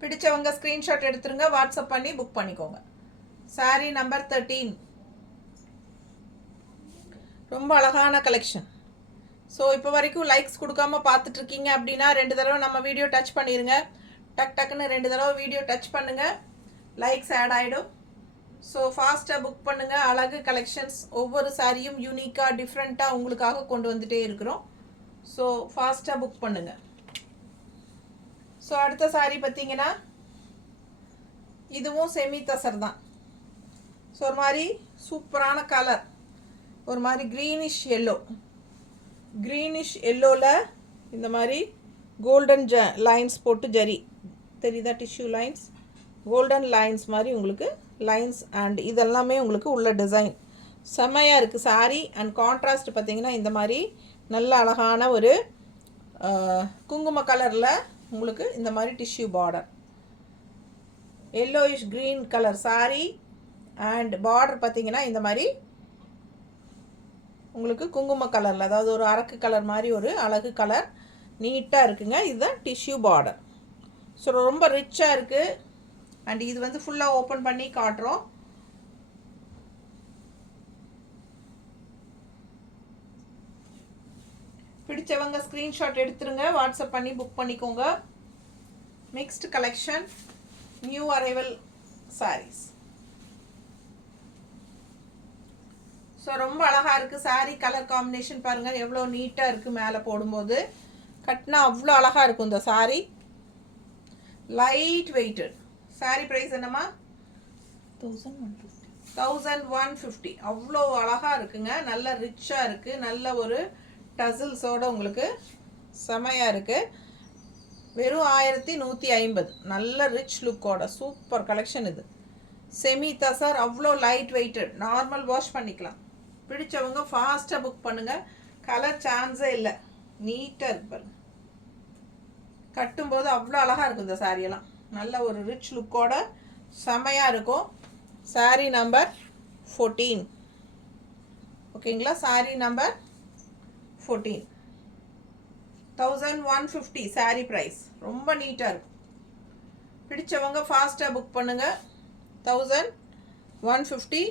பிடிச்சவங்க ஸ்க்ரீன்ஷாட் எடுத்துருங்க, வாட்ஸ்அப் பண்ணி புக் பண்ணிக்கோங்க. சாரீ நம்பர் 13. ரொம்ப அழகான கலெக்ஷன். ஸோ இப்போ வரைக்கும் லைக்ஸ் கொடுக்காம பார்த்துட்ருக்கீங்க அப்படின்னா 2 தடவை நம்ம வீடியோ டச் பண்ணிடுங்க. டக்குன்னு 2 தடவை வீடியோ டச் பண்ணுங்கள், லைக்ஸ் ஆட் ஆகிடும். ஸோ ஃபாஸ்ட்டாக புக் பண்ணுங்கள். அழகு கலெக்ஷன்ஸ் ஒவ்வொரு சாரியும் யூனிக்காக டிஃப்ரெண்ட்டாக உங்களுக்காக கொண்டு வந்துகிட்டே இருக்கிறோம். ஸோ ஃபாஸ்ட்டாக புக் பண்ணுங்கள். ஸோ அடுத்த சாரீ பார்த்தீங்கன்னா இதுவும் செமி தசர் தான். ஸோ ஒரு மாதிரி சூப்பரான கலர், ஒரு மாதிரி க்ரீனிஷ் எல்லோ. க்ரீனிஷ் எல்லோவில் இந்த மாதிரி கோல்டன் லைன்ஸ் போட்டு ஜரி தெரியுதா, டிஷ்யூ லைன்ஸ், கோல்டன் லைன்ஸ் மாதிரி உங்களுக்கு லைன்ஸ் அண்ட் இதெல்லாமே உங்களுக்கு உள்ள டிசைன் செம்மையாக இருக்குது சாரீ. அண்ட் கான்ட்ராஸ்ட் பார்த்தீங்கன்னா இந்த மாதிரி நல்ல அழகான ஒரு குங்கும கலரில் உங்களுக்கு இந்த மாதிரி tissue border, yellowish green colour sari. And border பார்த்தீங்கன்னா இந்த மாதிரி உங்களுக்கு குங்கும கலரில், அதாவது ஒரு அரக்கு கலர் மாதிரி ஒரு அழகு கலர் நீட்டாக இருக்குங்க. இதுதான் டிஷ்யூ பார்டர். ஸோ ரொம்ப ரிச்சாக இருக்குது. அண்ட் இது வந்து ஃபுல்லாக ஓப்பன் பண்ணி காட்டுறோம். பிடிச்சவங்க ஸ்க்ரீன்ஷாட் எடுத்துருங்க, வாட்ஸ்அப் பண்ணி புக் பண்ணிக்கோங்க. Mixed collection, new arrival sarees. So ரொம்ப அழகாக இருக்குது சாரீ. கலர் காம்பினேஷன் பாருங்கள் எவ்வளோ நீட்டாக இருக்குது. மேலே போடும்போது கட்டினா அவ்வளோ அழகாக இருக்கும் இந்த saree. Light weighted. Saree price என்னம்மா? 1150. அவ்வளோ அழகாக இருக்குங்க. நல்ல ரிச்சாக இருக்குது. நல்ல ஒரு டசில்ஸோடு உங்களுக்கு செமையாக இருக்குது. வெறும் 1150. நல்ல ரிச் லுக்கோட சூப்பர் கலெக்ஷன் இது. செமி தசர், அவ்வளோ லைட் வெயிட்டட். நார்மல் வாஷ் பண்ணிக்கலாம். பிடிச்சவங்க ஃபாஸ்ட்டாக புக் பண்ணுங்கள். கலர் சான்ஸே இல்லை, நீட்டாக இருக்கு பாருங்க. கட்டும்போது அவ்வளோ அழகாக இருக்கும் இந்த சாரியெல்லாம். நல்ல ஒரு ரிச் லுக்கோட செமையாக இருக்கும். சாரீ நம்பர் 14. ஓகேங்களா? சாரீ நம்பர் 14. 1150 சாரீ ப்ரைஸ். ரொம்ப நீட்டாக இருக்கும். பிடிச்சவங்க ஃபாஸ்ட்டாக புக் பண்ணுங்கள். 1150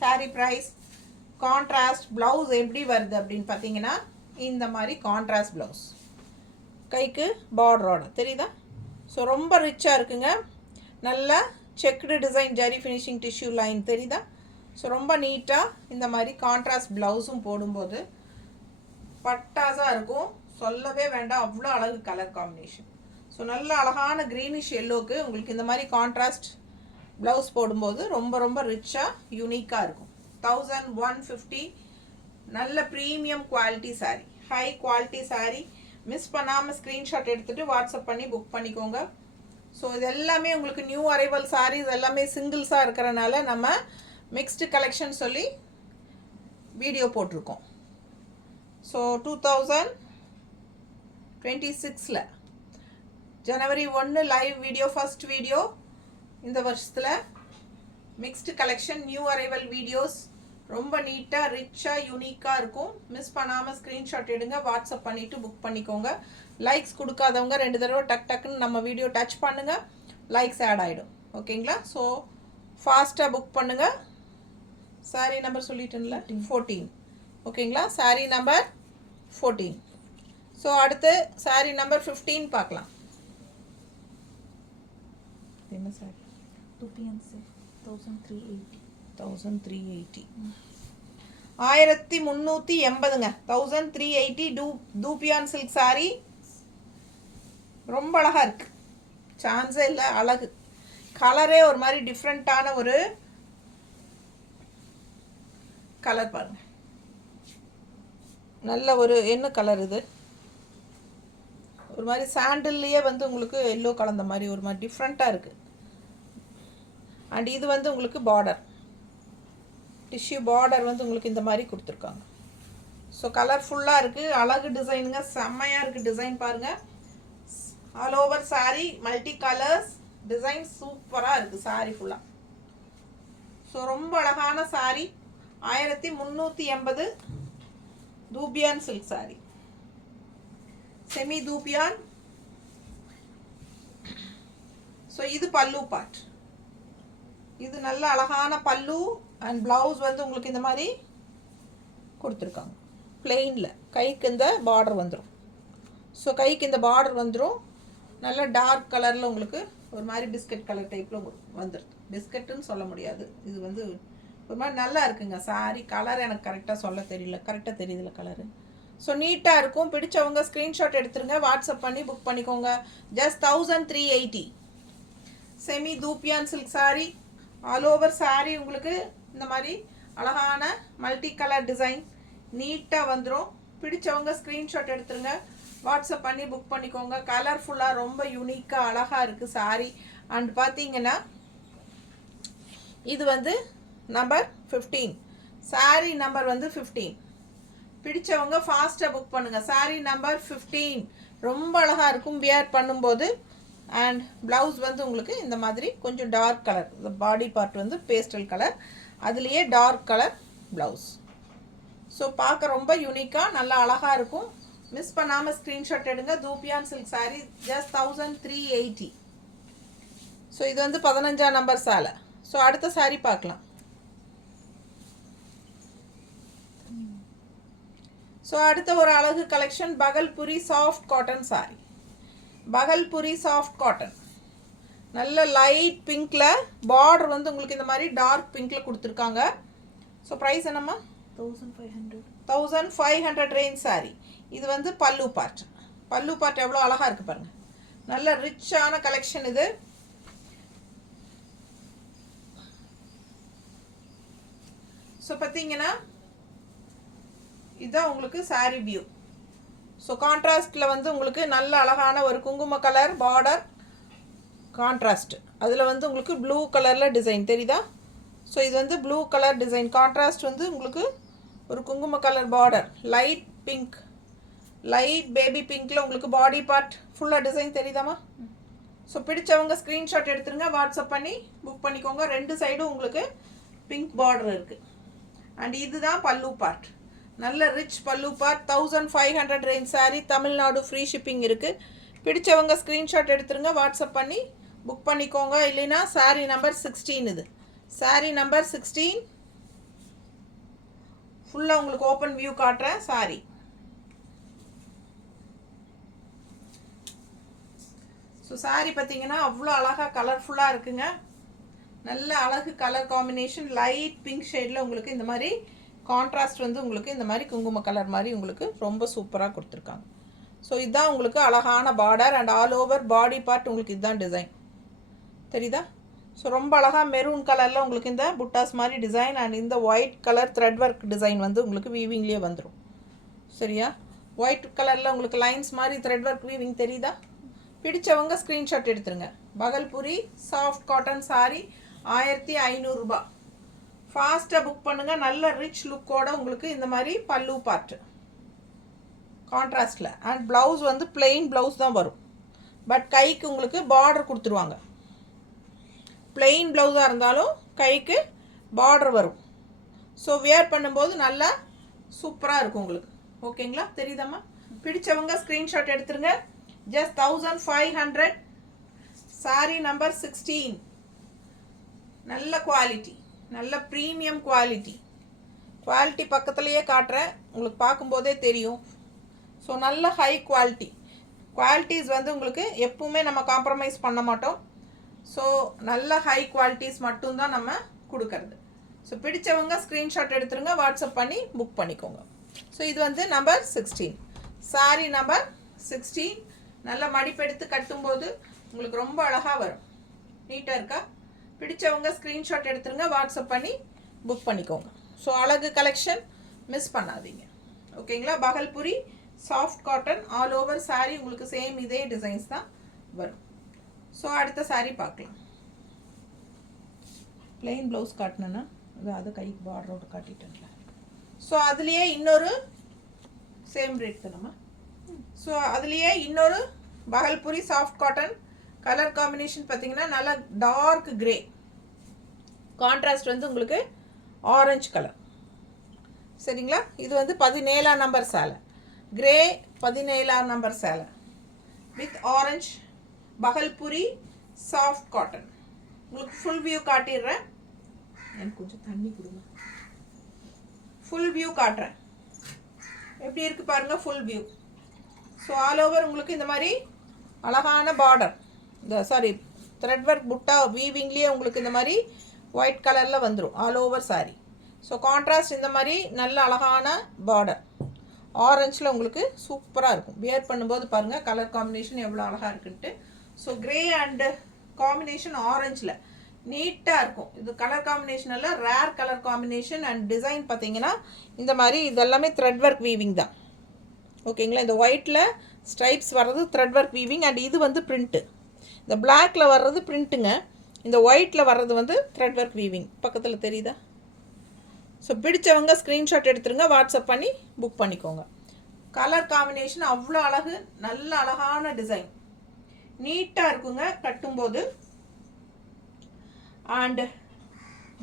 சாரீ ப்ரைஸ். கான்ட்ராஸ்ட் ப்ளவுஸ் எப்படி வருது அப்படின்னு பார்த்தீங்கன்னா இந்த மாதிரி கான்ட்ராஸ்ட் ப்ளவுஸ், கைக்கு பார்டரோட தெரியுதா? ஸோ ரொம்ப ரிச்சாக இருக்குங்க. நல்லா checked design zari finishing tissue line தெரியுதா? ஸோ ரொம்ப நீட்டாக இந்த மாதிரி கான்ட்ராஸ்ட் ப்ளவுஸும் போடும்போது பட்டாஸாக இருக்கும், சொல்லவே வேண்டாம். அவ்வளோ அழகு கலர் காம்பினேஷன். ஸோ நல்ல அழகான க்ரீனிஷ் எல்லோக்கு உங்களுக்கு இந்த மாதிரி கான்ட்ராஸ்ட் ப்ளவுஸ் போடும்போது ரொம்ப ரொம்ப ரிச்சாக யூனிக்காக இருக்கும். 1150. நல்ல premium quality sari, high quality saree. Miss பண்ணாமல் ஸ்க்ரீன்ஷாட் எடுத்துகிட்டு வாட்ஸ்அப் பண்ணி புக் பண்ணிக்கோங்க. ஸோ இது எல்லாமே உங்களுக்கு நியூ அரைவல் சாரீஸ், எல்லாமே சிங்கிள்ஸாக இருக்கிறனால நம்ம மிக்ஸ்டு கலெக்ஷன் சொல்லி வீடியோ போட்டிருக்கோம். ஸோ 2026 ஜனவரி 1 லைவ் வீடியோ, ஃபர்ஸ்ட் வீடியோ இந்த வருஷத்தில். Mixed collection, new arrival videos ரொம்ப நீட்டாக ரிச்சாக யூனிக்காக இருக்கும். மிஸ் பண்ணாமல் ஸ்க்ரீன்ஷாட் எடுங்க, வாட்ஸ்அப் பண்ணிவிட்டு புக் பண்ணிக்கோங்க. லைக்ஸ் கொடுக்காதவங்க 2 தடவை டக்குன்னு நம்ம வீடியோ டச் பண்ணுங்கள், லைக்ஸ் ஆட் ஆகிடும். ஓகேங்களா? ஸோ ஃபாஸ்ட்டாக புக் பண்ணுங்கள். சாரீ நம்பர் சொல்லிட்டேன்ல, 14. ஓகேங்களா? சாரீ நம்பர் 14. ஸோ அடுத்து சாரீ நம்பர் 15 பார்க்கலாம். என்ன சாரி? 1380. 1380. 1380ங்க. 1380 dupion silk sari. ரொம்ப அழகாக இருக்குது, சான்ஸே இல்லை, அழகு. கலரே ஒரு மாதிரி டிஃப்ரெண்ட்டான ஒரு கலர் பாருங்க. நல்ல ஒரு என்ன கலர் இது, ஒரு மாதிரி சாண்டில்லையே வந்து உங்களுக்கு எல்லோ கலந்த மாதிரி ஒரு மாதிரி டிஃப்ரெண்ட்டாக இருக்குது. அண்ட் இது வந்து உங்களுக்கு பார்டர், டிஷ்யூ பார்டர் வந்து உங்களுக்கு இந்த மாதிரி கொடுத்துருக்காங்க. ஸோ கலர்ஃபுல்லாக இருக்குது, அழகு டிசைனுங்க, செம்மையாக இருக்குது டிசைன் பாருங்கள். All over saree multi colours design சூப்பராக இருக்குது சாரீ ஃபுல்லாக. ஸோ ரொம்ப அழகான saree. 1380 dupion silk saree, semi dupion. So இது பல்லு பார்ட், இது நல்ல அழகான பல்லு. அண்ட் ப்ளவுஸ் வந்து உங்களுக்கு இந்த மாதிரி கொடுத்துருக்காங்க பிளெயினில். கைக்கு இந்த பார்டர் வந்துடும். ஸோ கைக்கு இந்த பார்டர் வந்துடும். நல்ல டார்க் கலரில் உங்களுக்கு ஒரு மாதிரி பிஸ்கட் கலர் டைப்பில் வந்துடுது. பிஸ்கட்டுன்னு சொல்ல முடியாது, இது வந்து ஒரு மாதிரி நல்லா இருக்குங்க சாரி. கலர் எனக்கு கரெக்டாக சொல்ல தெரியல, கரெக்டாக தெரியுதுல கலரு. ஸோ நீட்டாக இருக்கும். பிடிச்சவங்க ஸ்க்ரீன்ஷாட் எடுத்துருங்க, வாட்ஸ்அப் பண்ணி புக் பண்ணிக்கோங்க. Just 1380 semi dupion silk saree. All over saree உங்களுக்கு இந்த மாதிரி அழகான மல்டி கலர் டிசைன் நீட்டாக வந்துடும். பிடிச்சவங்க ஸ்க்ரீன்ஷாட் எடுத்துருங்க, வாட்ஸ்அப் பண்ணி புக் பண்ணிக்கோங்க. கலர்ஃபுல்லாக ரொம்ப யூனிக்காக அழகாக இருக்குது சாரீ. அண்ட் பார்த்தீங்கன்னா இது வந்து நம்பர் 15 சாரீ நம்பர் வந்து 15. பிடிச்சவங்க ஃபாஸ்ட்டாக புக் பண்ணுங்கள். சாரீ நம்பர் 15 ரொம்ப அழகாக இருக்கும் வியர் பண்ணும்போது. அண்ட் ப்ளவுஸ் வந்து உங்களுக்கு இந்த மாதிரி கொஞ்சம் டார்க் கலர், இந்த பாடி பார்ட் வந்து பேஸ்டல் கலர், அதுலேயே டார்க் கலர் ப்ளவுஸ். ஸோ பார்க்க ரொம்ப யூனிக்காக நல்லா அழகாக இருக்கும். மிஸ் பண்ணாமல் ஸ்க்ரீன்ஷாட் எடுங்க. தூபியான் சில்க் சாரீ ஜஸ்ட் 1380. ஸோ இது வந்து 15ஆம் நம்பர் சாலை. ஸோ அடுத்த சாரீ பார்க்கலாம். ஸோ அடுத்த ஒரு அழகு collection Bhagalpuri soft cotton sari. Bhagalpuri soft cotton நல்ல லைட் பிங்க்கில், பார்டர் வந்து உங்களுக்கு இந்த மாதிரி டார்க் பிங்க்கில் கொடுத்துருக்காங்க. ஸோ ப்ரைஸ் என்னம்மா? 1500 ரேஞ்ச் சாரீ. இது வந்து பல்லு பார்ட். பல்லு பார்ட் எவ்வளோ அழகாக இருக்குது பாருங்கள். நல்ல ரிச்சான கலெக்ஷன் இது. ஸோ பார்த்தீங்கன்னா இதுதான் உங்களுக்கு சாரீ வியூ. ஸோ கான்ட்ராஸ்டில் வந்து உங்களுக்கு நல்ல அழகான ஒரு குங்கும கலர் பார்டர் கான்ட்ராஸ்ட், அதில் வந்து உங்களுக்கு ப்ளூ கலரில் டிசைன் தெரியுதா? ஸோ இது வந்து ப்ளூ கலர் டிசைன், கான்ட்ராஸ்ட் வந்து உங்களுக்கு ஒரு குங்கும colour border, light pink, light baby பிங்க்கில் உங்களுக்கு பாடி பார்ட் ஃபுல்லாக டிசைன் தெரியுதாம்மா? ஸோ பிடிச்சவங்க ஸ்க்ரீன்ஷாட் எடுத்துருங்க, வாட்ஸ்அப் பண்ணி புக் பண்ணிக்கோங்க. ரெண்டு சைடும் உங்களுக்கு பிங்க் பார்டர் இருக்குது. அண்ட் இதுதான் பல்லு பார்ட், நல்ல ரிச் பல்லு part. 1500 range sari. Tamil Nadu free shipping இருக்குது. பிடிச்சவங்க ஸ்க்ரீன்ஷாட் எடுத்துருங்க, வாட்ஸ்அப் பண்ணி புக் பண்ணிக்கோங்க. இல்லைன்னா சாரீ நம்பர் 16 இது. சாரீ நம்பர் 16 ஃபுல்லாக உங்களுக்கு ஓப்பன் வியூ காட்டுறேன் சாரீ. ஸோ சாரீ பார்த்தீங்கன்னா அவ்வளோ அழகாக கலர்ஃபுல்லாக இருக்குங்க. நல்ல அழகு கலர் காம்பினேஷன், லைட் பிங்க் ஷேடில் உங்களுக்கு இந்த மாதிரி கான்ட்ராஸ்ட் வந்து உங்களுக்கு இந்த மாதிரி குங்கும கலர் மாதிரி உங்களுக்கு ரொம்ப சூப்பராக கொடுத்துருக்காங்க. ஸோ இதுதான் உங்களுக்கு அழகான border. And all over body part உங்களுக்கு இதுதான் டிசைன் தெரியுதா? ஸோ ரொம்ப அழகாக மெரூன் கலரில் உங்களுக்கு இந்த புட்டாஸ் மாதிரி டிசைன். அண்ட் இந்த white colour thread work design வந்து உங்களுக்கு வீவிங்லேயே வந்துடும். சரியா? ஒயிட் கலரில் உங்களுக்கு லைன்ஸ் மாதிரி த்ரெட் ஒர்க் வீவிங் தெரியுதா? பிடிச்சவங்க ஸ்க்ரீன்ஷாட் எடுத்துருங்க. பகல்புரி சாஃப்ட் காட்டன் சாரீ 1500 ரூபா. ஃபாஸ்ட்டாக புக் பண்ணுங்கள். நல்ல ரிச் லுக்கோட உங்களுக்கு இந்த மாதிரி பல்லு பார்ட்டு கான்ட்ராஸ்டில். அண்ட் ப்ளவுஸ் வந்து பிளெயின் ப்ளவுஸ் தான் வரும், பட் கைக்கு உங்களுக்கு பார்டர் கொடுத்துருவாங்க. பிளெயின் ப்ளவுஸாக இருந்தாலும் கைக்கு பார்டர் வரும். ஸோ வியர் பண்ணும்போது நல்லா சூப்பராக இருக்கும் உங்களுக்கு. ஓகேங்களா? தெரியுதாம்மா? பிடிச்சவங்க ஸ்க்ரீன்ஷாட் எடுத்துருங்க. ஜஸ்ட் 1500. சாரீ நம்பர் 16. நல்ல குவாலிட்டி, நல்ல ப்ரீமியம் குவாலிட்டி. குவாலிட்டி பக்கத்துலேயே காட்டுறேன், உங்களுக்கு பார்க்கும்போதே தெரியும். ஸோ நல்ல ஹை குவாலிட்டி. குவாலிட்டிஸ் வந்து உங்களுக்கு எப்பவுமே நம்ம காம்ப்ரமைஸ் பண்ண மாட்டோம். ஸோ நல்ல ஹை குவாலிட்டிஸ் மட்டும்தான் நம்ம கொடுக்கறது. ஸோ பிடிச்சவங்க ஸ்க்ரீன்ஷாட் எடுத்துருங்க, வாட்ஸ்அப் பண்ணி புக் பண்ணிக்கோங்க. ஸோ இது வந்து நம்பர் 16 சாரீ நம்பர் 16. நல்ல மடிப்பெடுத்து கட்டும்போது உங்களுக்கு ரொம்ப அழகாக வரும். நீட்டாக இருக்கா? பிடிச்சவங்க ஸ்க்ரீன்ஷாட் எடுத்துருங்க, வாட்ஸ்அப் பண்ணி புக் பண்ணிக்கோங்க. ஸோ அழகு கலெக்ஷன் மிஸ் பண்ணாதீங்க. ஓகேங்களா? Bhagalpuri soft cotton all over saree உங்களுக்கு சேம் இதே டிசைன்ஸ் தான் வரும். ஸோ அடுத்த சாரீ பார்க்கலாம். பிளெயின் ப்ளவுஸ் காட்டினேன்னா அது கைக்கு பார்டரோடு காட்டிட்டேன்ல. ஸோ அதுலேயே இன்னொரு சேம் ரேட் தானம்மா. ஸோ அதுலேயே இன்னொரு Bhagalpuri soft cotton colour combination பார்த்தீங்கன்னா நல்லா டார்க் கிரே, கான்ட்ராஸ்ட் வந்து உங்களுக்கு ஆரஞ்சு கலர். சரிங்களா? இது வந்து 17ஆம் நம்பர் சேலை, கிரே 17ஆம் நம்பர் சேலை with orange Bhagalpuri soft cotton. உங்களுக்கு ஃபுல் வியூ காட்டிடுறேன். எனக்கு கொஞ்சம் தண்ணி கொடுங்க. ஃபுல் வியூ காட்டுறேன். எப்படி இருக்குது பாருங்கள் full view. So all over உங்களுக்கு இந்த மாதிரி அழகான பார்டர், இந்த த்ரெட் ஒர்க் புட்டா வீவிங்லேயே உங்களுக்கு இந்த மாதிரி ஒயிட் கலரில் வந்துடும் all over sari. So contrast இந்த மாதிரி நல்ல அழகான பார்டர் ஆரஞ்சில் உங்களுக்கு சூப்பராக இருக்கும். வியர் பண்ணும்போது பாருங்கள் கலர் காம்பினேஷன் எவ்வளோ அழகாக இருக்குன்ட்டு. ஸோ கிரே அண்டு காம்பினேஷன் ஆரஞ்சில் நீட்டாக இருக்கும். இது கலர் காம்பினேஷன் எல்லாம் rare colour combination. And design பார்த்தீங்கன்னா இந்த மாதிரி இதெல்லாமே த்ரெட் ஒர்க் வீவிங் தான். ஓகேங்களா? இந்த ஒயிட்டில் ஸ்ட்ரைப்ஸ் வர்றது த்ரெட் ஒர்க் வீவிங். அண்ட் இது வந்து பிரிண்ட்டு. இந்த பிளாக்கில் வர்றது பிரிண்ட்டுங்க, இந்த ஒயிட்டில் வர்றது வந்து த்ரெட் ஒர்க் வீவிங். பக்கத்தில் தெரியுதா? ஸோ பிடிச்சவங்க ஸ்க்ரீன்ஷாட் எடுத்துருங்க, வாட்ஸ்அப் பண்ணி புக் பண்ணிக்கோங்க. கலர் காம்பினேஷன் அவ்வளோ அழகு, நல்ல அழகான டிசைன், நீட்டாக இருக்குங்க கட்டும்போது. And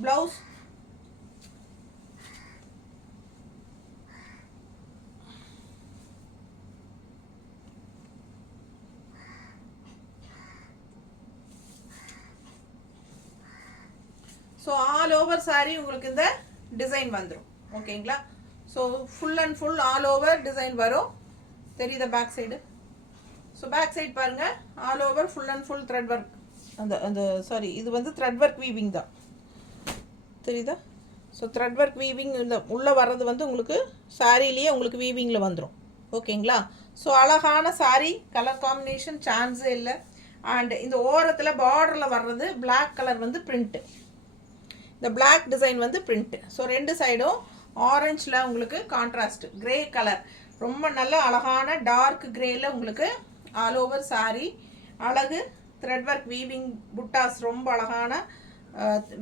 blouse so all over saree உங்களுக்கு இந்த டிசைன் வந்துடும். ஓகேங்களா? So full and full all over design வரும். தெரியுதா back side? So back side பாருங்கள், all over full and full thread work. இது வந்து த்ரெட் ஒர்க் வீவிங் தான். தெரியுதா? ஸோ த்ரெட் ஒர்க் வீவிங் இந்த உள்ளே வர்றது வந்து உங்களுக்கு சாரீலேயே உங்களுக்கு வீவிங்கில் வந்துடும். ஓகேங்களா? ஸோ அழகான சாரீ, கலர் காம்பினேஷன் சான்ஸே இல்லை. அண்ட் இந்த ஓரத்தில் பார்டரில் வர்றது பிளாக் கலர் வந்து பிரிண்ட்டு, இந்த பிளாக் டிசைன் வந்து பிரிண்ட்டு. ஸோ ரெண்டு சைடும் ஆரஞ்சில் உங்களுக்கு கான்ட்ராஸ்ட் கிரே கலர், ரொம்ப நல்ல அழகான டார்க் கிரேயில் உங்களுக்கு ஆல் ஓவர் சாரீ. அழகு த்ரெட் ஒர்க் வீவிங் புட்டாஸ், ரொம்ப அழகான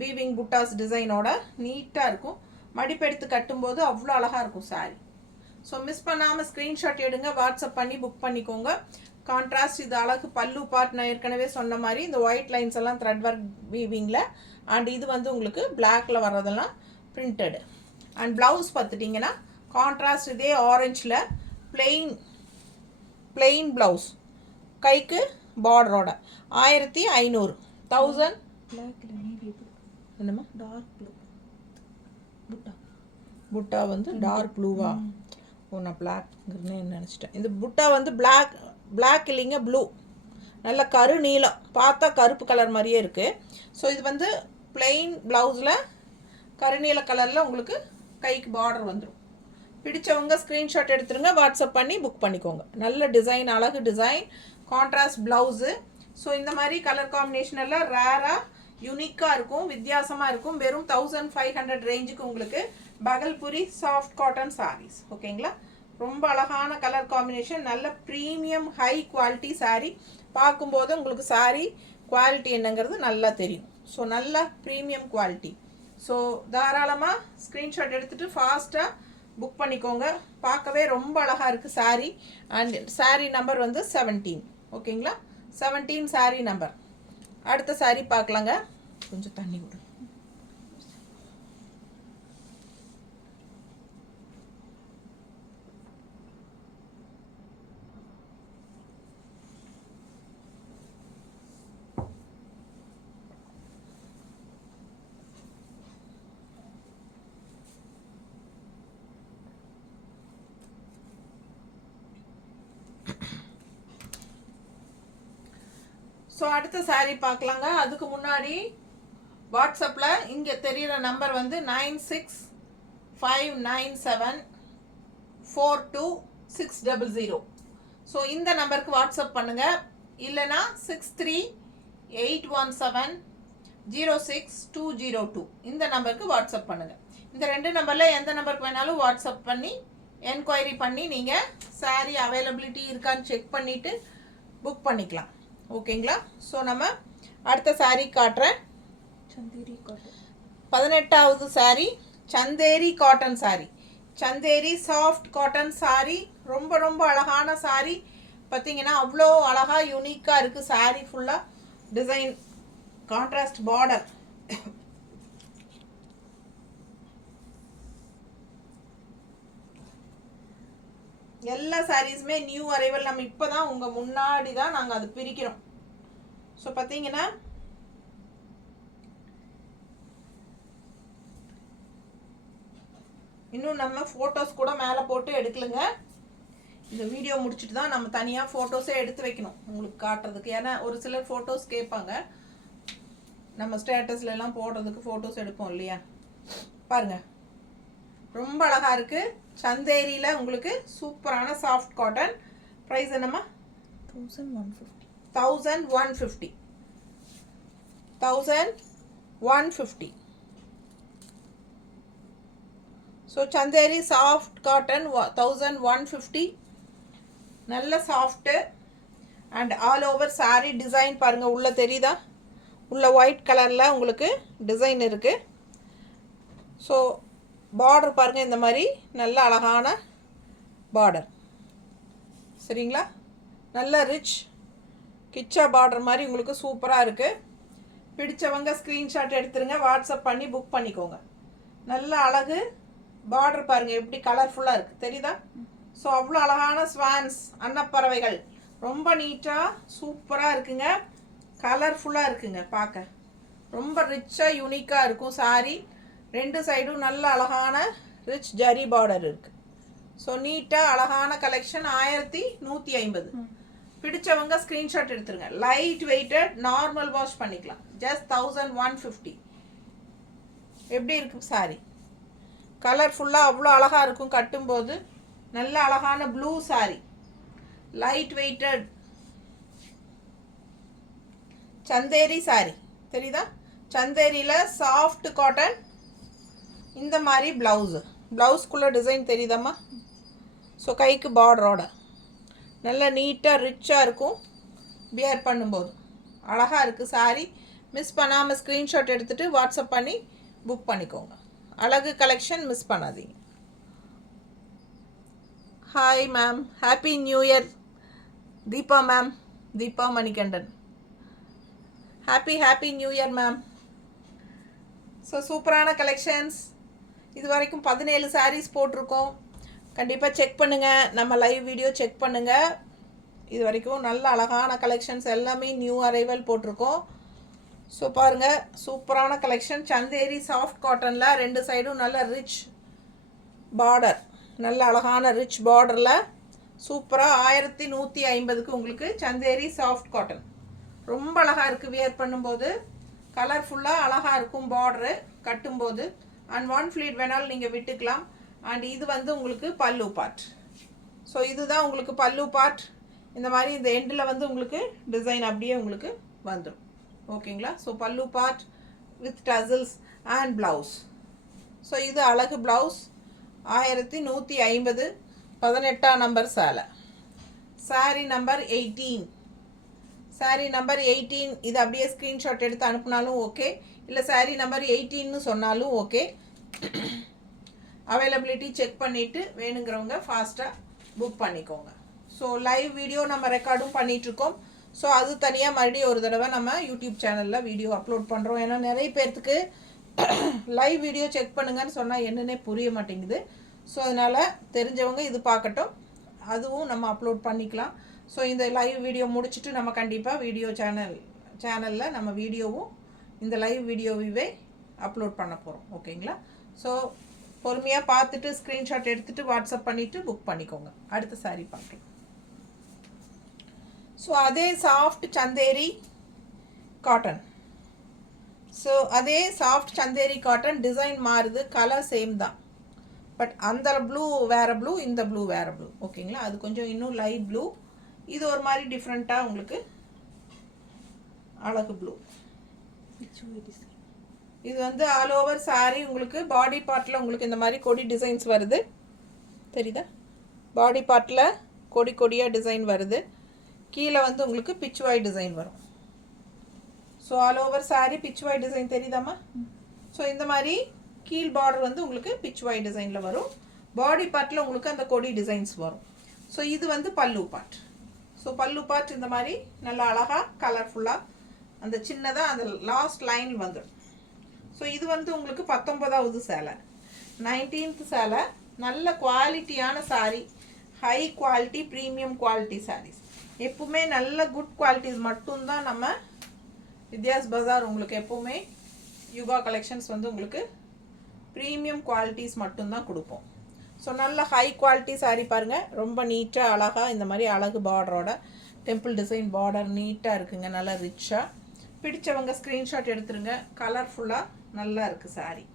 வீவிங் புட்டாஸ் டிசைனோட நீட்டாக இருக்கும். மடிப்பெடுத்து கட்டும்போது அவ்வளோ அழகாக இருக்கும் சாரீ. ஸோ மிஸ் பண்ணாமல் ஸ்க்ரீன்ஷாட் எடுங்க, வாட்ஸ்அப் பண்ணி புக் பண்ணிக்கோங்க. கான்ட்ராஸ்ட் இது அழகு பல்லு பார்ட். நான் ஏற்கனவே சொன்ன மாதிரி இந்த ஒயிட் லைன்ஸ் எல்லாம் த்ரெட் ஒர்க் வீவிங்கில். அண்ட் இது வந்து உங்களுக்கு பிளாக்கில் வர்றதெல்லாம் பிரிண்டடு. அண்ட் ப்ளவுஸ் பார்த்துட்டிங்கன்னா கான்ட்ராஸ்ட் இதே ஆரஞ்சில் பிளெயின் ப்ளவுஸ், கைக்கு பார்டரோட 1500 1000. என்னம்மா டார்க் ப்ளூ புட்டா வந்து டார்க் ப்ளூவா? நான் பிளாக்னு நினச்சிட்டேன். இந்த புட்டா வந்து பிளாக் இல்லைங்க, ப்ளூ, நல்ல கரு நீலம், பார்த்தா கருப்பு கலர் மாதிரியே இருக்குது. ஸோ இது வந்து பிளெயின் ப்ளவுஸில் கருநீல கலரில் உங்களுக்கு கைக்கு பார்டர் வந்துடும். பிடிச்சவங்க ஸ்க்ரீன்ஷாட் எடுத்துருங்க, வாட்ஸ்அப் பண்ணி புக் பண்ணிக்கோங்க. நல்ல டிசைன், அழகு டிசைன், கான்ட்ராஸ்ட் ப்ளவுஸு. ஸோ இந்த மாதிரி கலர் காம்பினேஷன் எல்லாம் ரேராக யூனிக்காக இருக்கும், வித்தியாசமாக இருக்கும். வெறும் 1500 ரேஞ்சுக்கு உங்களுக்கு பகல்புரி சாஃப்ட் காட்டன் சாரீஸ். ஓகேங்களா? ரொம்ப அழகான கலர் காம்பினேஷன், நல்ல ப்ரீமியம் ஹை குவாலிட்டி சாரீ. பார்க்கும்போது உங்களுக்கு சாரீ குவாலிட்டி என்னங்கிறது நல்லா தெரியும். ஸோ நல்ல ப்ரீமியம் குவாலிட்டி. ஸோ தாராளமாக ஸ்க்ரீன்ஷாட் எடுத்துகிட்டு ஃபாஸ்ட்டாக புக் பண்ணிக்கோங்க. பார்க்கவே ரொம்ப அழகாக இருக்குது சாரீ. அண்ட் சாரீ நம்பர் வந்து 17. ஓகேங்களா? 17 சாரீ நம்பர். அடுத்த சாரீ பார்க்கலாங்க. கொஞ்சம் தண்ணி விடு. ஸோ அடுத்த சாரீ பார்க்கலாங்க. அதுக்கு முன்னாடி வாட்ஸ்அப்பில் இங்கே தெரிகிற நம்பர் வந்து 9659742600. ஸோ இந்த நம்பருக்கு வாட்ஸ்அப் பண்ணுங்கள். இல்லைனா 63 81706202 இந்த நம்பருக்கு வாட்ஸ்அப் பண்ணுங்கள். இந்த 2 நம்பரில் எந்த நம்பருக்கு வேணாலும் வாட்ஸ்அப் பண்ணி என்கொயரி பண்ணி நீங்கள் சாரீ அவைலபிலிட்டி இருக்கான்னு செக் பண்ணிவிட்டு புக் பண்ணிக்கலாம். ஓகேங்களா? ஸோ நம்ம அடுத்த சாரீ காட்டுறேன். சந்தேரி காட்டன். 18வது saree Chanderi cotton saree. Chanderi soft cotton saree. ரொம்ப ரொம்ப அழகான சாரீ. பார்த்தீங்கன்னா அவ்வளோ அழகாக யூனிக்காக இருக்குது சாரீ ஃபுல்லாக. Design contrast border. எல்லா சாரீஸுமே நியூ அரைவல். நம்ம இப்போ தான் உங்கள் முன்னாடி தான் நாங்கள் அது பிரிக்கிறோம். ஸோ பார்த்தீங்கன்னா இன்னும் நம்ம ஃபோட்டோஸ் கூட மேலே போட்டு எடுக்கலுங்க. இந்த வீடியோ முடிச்சுட்டு தான் நம்ம தனியாக ஃபோட்டோஸே எடுத்து வைக்கணும் உங்களுக்கு காட்டுறதுக்கு. ஏன்னா ஒரு சிலர் ஃபோட்டோஸ் கேட்பாங்க, நம்ம ஸ்டேட்டஸ்லாம் போடுறதுக்கு ஃபோட்டோஸ் எடுப்போம் இல்லையா. பாருங்கள் ரொம்ப அழகாக இருக்குது. சந்தேரியில் உங்களுக்கு சூப்பரான சாஃப்ட் காட்டன். ப்ரைஸ் என்னம்மா? 1150. 1150. So Chanderi soft cotton 1150. நல்ல soft and all over sari design பாருங்கள். உள்ளே தெரியுதா? உள்ள ஒயிட் கலரில் உங்களுக்கு டிசைன் இருக்குது. ஸோ பார்டர் பாருங்கள், இந்த மாதிரி நல்ல அழகான பார்டர். சரிங்களா? நல்ல ரிச் கிச்சா பார்டர் மாதிரி உங்களுக்கு சூப்பராக இருக்குது. பிடிச்சவங்க ஸ்க்ரீன்ஷாட் எடுத்துருங்க, வாட்ஸ்அப் பண்ணி புக் பண்ணிக்கோங்க. நல்ல அழகு பார்டர் பாருங்கள் எப்படி கலர்ஃபுல்லாக இருக்குது, தெரியுதா? ஸோ அவ்வளோ அழகான ஸ்வான்ஸ் அன்னப்பறவைகள் ரொம்ப நீட்டாக சூப்பராக இருக்குங்க. கலர்ஃபுல்லாக இருக்குங்க. பார்க்க ரொம்ப ரிச்சாக யூனிக்காக இருக்கும் சாரீ. 2 சைடும் நல்ல அழகான ரிச் ஜரி பார்டர் இருக்குது. ஸோ நீட்டாக அழகான கலெக்ஷன். 1150. பிடிச்சவங்க ஸ்க்ரீன்ஷாட் எடுத்துருங்க. லைட் வெயிட்டட், நார்மல் வாஷ் பண்ணிக்கலாம். ஜஸ்ட் 1150. எப்படி இருக்குது சாரீ? கலர்ஃபுல்லாக அவ்வளோ அழகாக இருக்கும் கட்டும்போது. நல்ல அழகான blue saree, light weighted Chanderi saree. தெரியுதா? சந்தேரியில் சாஃப்ட் காட்டன். இந்த மாதிரி ப்ளவுஸ்க்குள்ளே டிசைன் தெரியுதாம்மா? ஸோ கைக்கு பார்டரோட நல்ல நீட்டாக ரிச்சாக இருக்கும். பியர் பண்ணும்போது அழகாக இருக்குது சாரீ. மிஸ் பண்ணாமல் ஸ்க்ரீன்ஷாட் எடுத்துகிட்டு வாட்ஸ்அப் பண்ணி புக் பண்ணிக்கோங்க. அழகு கலெக்ஷன் மிஸ் பண்ணாதீங்க. Hi ma'am, happy new year. Deepa ma'am, Deepa Manikandan. Happy new year ma'am. So சூப்பரான கலெக்ஷன்ஸ். இது வரைக்கும் 17 சாரீஸ் போட்டிருக்கோம். கண்டிப்பாக செக் பண்ணுங்கள், நம்ம லைவ் வீடியோ செக் பண்ணுங்கள். இது வரைக்கும் நல்ல அழகான கலெக்ஷன்ஸ் எல்லாமே நியூ அரைவல் போட்டிருக்கோம். ஸோ பாருங்கள் சூப்பரான கலெக்ஷன். சந்தேரி சாஃப்ட் காட்டனில் 2 சைடும் நல்ல ரிச் பார்டர், நல்ல அழகான ரிச் பார்டரில் சூப்பராக 1150க்கு உங்களுக்கு சந்தேரி சாஃப்ட் காட்டன். ரொம்ப அழகாக இருக்குது வியர் பண்ணும்போது. கலர்ஃபுல்லாக அழகாக இருக்கும் பார்டரு கட்டும்போது. அண்ட் 1 ஃப்ளீட் வேணாலும் நீங்கள் விட்டுக்கலாம். அண்ட் இது வந்து உங்களுக்கு பல்லு பார்ட். ஸோ இதுதான் உங்களுக்கு பல்லு பார்ட். இந்த மாதிரி இந்த எண்டில் வந்து உங்களுக்கு டிசைன் அப்படியே உங்களுக்கு வந்துடும். ஓகேங்களா? ஸோ பல்லு part with tassels and blouse. So இது அழகு ப்ளவுஸ். 1150. 18ஆம் நம்பர் சேலை. சாரீ நம்பர் 18. சாரீ நம்பர் 18. இது அப்படியே ஸ்க்ரீன்ஷாட் எடுத்து அனுப்புனாலும் ஓகே, இல்லை சாரீ நம்பர் 18ன்னு சொன்னாலும் ஓகே. அவைலபிலிட்டி செக் பண்ணிவிட்டு வேணுங்கிறவங்க ஃபாஸ்ட்டாக புக் பண்ணிக்கோங்க. ஸோ லைவ் வீடியோ நம்ம ரெக்கார்டும் பண்ணிகிட்ருக்கோம். ஸோ அது தனியாக மறுபடியும் ஒரு தடவை நம்ம யூடியூப் சேனலில் வீடியோ அப்லோட் பண்ணுறோம். ஏன்னா நிறைய பேர்த்துக்கு லைவ் வீடியோ செக் பண்ணுங்கன்னு சொன்னால் என்னன்னே புரிய மாட்டேங்குது. ஸோ அதனால் தெரிஞ்சவங்க இது பார்க்கட்டும், அதுவும் நம்ம அப்லோட் பண்ணிக்கலாம். ஸோ இந்த லைவ் வீடியோ முடிச்சுட்டு நம்ம கண்டிப்பாக வீடியோ சேனலில் நம்ம வீடியோவும் இந்த லைவ் வீடியோவே அப்லோட் பண்ண போகிறோம். ஓகேங்களா? ஸோ பொறுமையாக பார்த்துட்டு ஸ்க்ரீன்ஷாட் எடுத்துகிட்டு வாட்ஸ்அப் பண்ணிவிட்டு புக் பண்ணிக்கோங்க. அடுத்த சாரீ பார்க்கலாம். ஸோ அதே சாஃப்ட் சந்தேரி காட்டன். ஸோ அதே சாஃப்ட் சந்தேரி காட்டன். டிசைன் மாறுது, கலர் சேம் தான். பட் அந்த ப்ளூ வேறு ப்ளூ, இந்த ப்ளூ வேறு ப்ளூ. ஓகேங்களா? அது கொஞ்சம் இன்னும் லைட் ப்ளூ. இது ஒரு மாதிரி டிஃப்ரெண்ட்டாக உங்களுக்கு அழகு ப்ளூ. பிச்சுவை டிசைன். இது வந்து ஆல் ஓவர் saree உங்களுக்கு பாடி பார்ட்டில் உங்களுக்கு இந்த மாதிரி கொடி டிசைன்ஸ் வருது தெரியுதா? பாடி பார்ட்டில் கொடி கொடியாக டிசைன் வருது. கீழே வந்து உங்களுக்கு பிச்சுவாய் டிசைன் வரும். So all over saree pichwai design தெரியுதாம்மா? ஸோ இந்த மாதிரி கீழ் பார்டர் வந்து உங்களுக்கு பிச்சுவாய் டிசைனில் வரும். பாடி பார்ட்டில் உங்களுக்கு அந்த கொடி டிசைன்ஸ் வரும். ஸோ இது வந்து பல்லு பார்ட். ஸோ பல்லு பார்ட் இந்த மாதிரி நல்லா அழகாக கலர்ஃபுல்லாக அந்த சின்னதாக அந்த லாஸ்ட் லைன் வந்துடும். ஸோ இது வந்து உங்களுக்கு 19வது சேலை, 19th சேலை. நல்ல குவாலிட்டியான saree, high quality premium quality sarees. எப்பவுமே நல்ல குட் குவாலிட்டிஸ் மட்டும்தான் நம்ம வித்யாஸ் பஜார் உங்களுக்கு எப்போவுமே யுகா கலெக்ஷன்ஸ் வந்து உங்களுக்கு ப்ரீமியம் குவாலிட்டிஸ் மட்டும்தான் கொடுப்போம். ஸோ நல்ல ஹை குவாலிட்டி saree பாருங்கள், ரொம்ப நீட்டாக அழகாக இந்த மாதிரி அழகு பார்டரோட டெம்பிள் டிசைன் பார்டர் நீட்டாக இருக்குங்க. நல்லா ரிச்சாக பிடிச்சவங்க ஸ்க்ரீன்ஷாட் எடுத்துருங்க. கலர்ஃபுல்லாக நல்லா இருக்குது saree,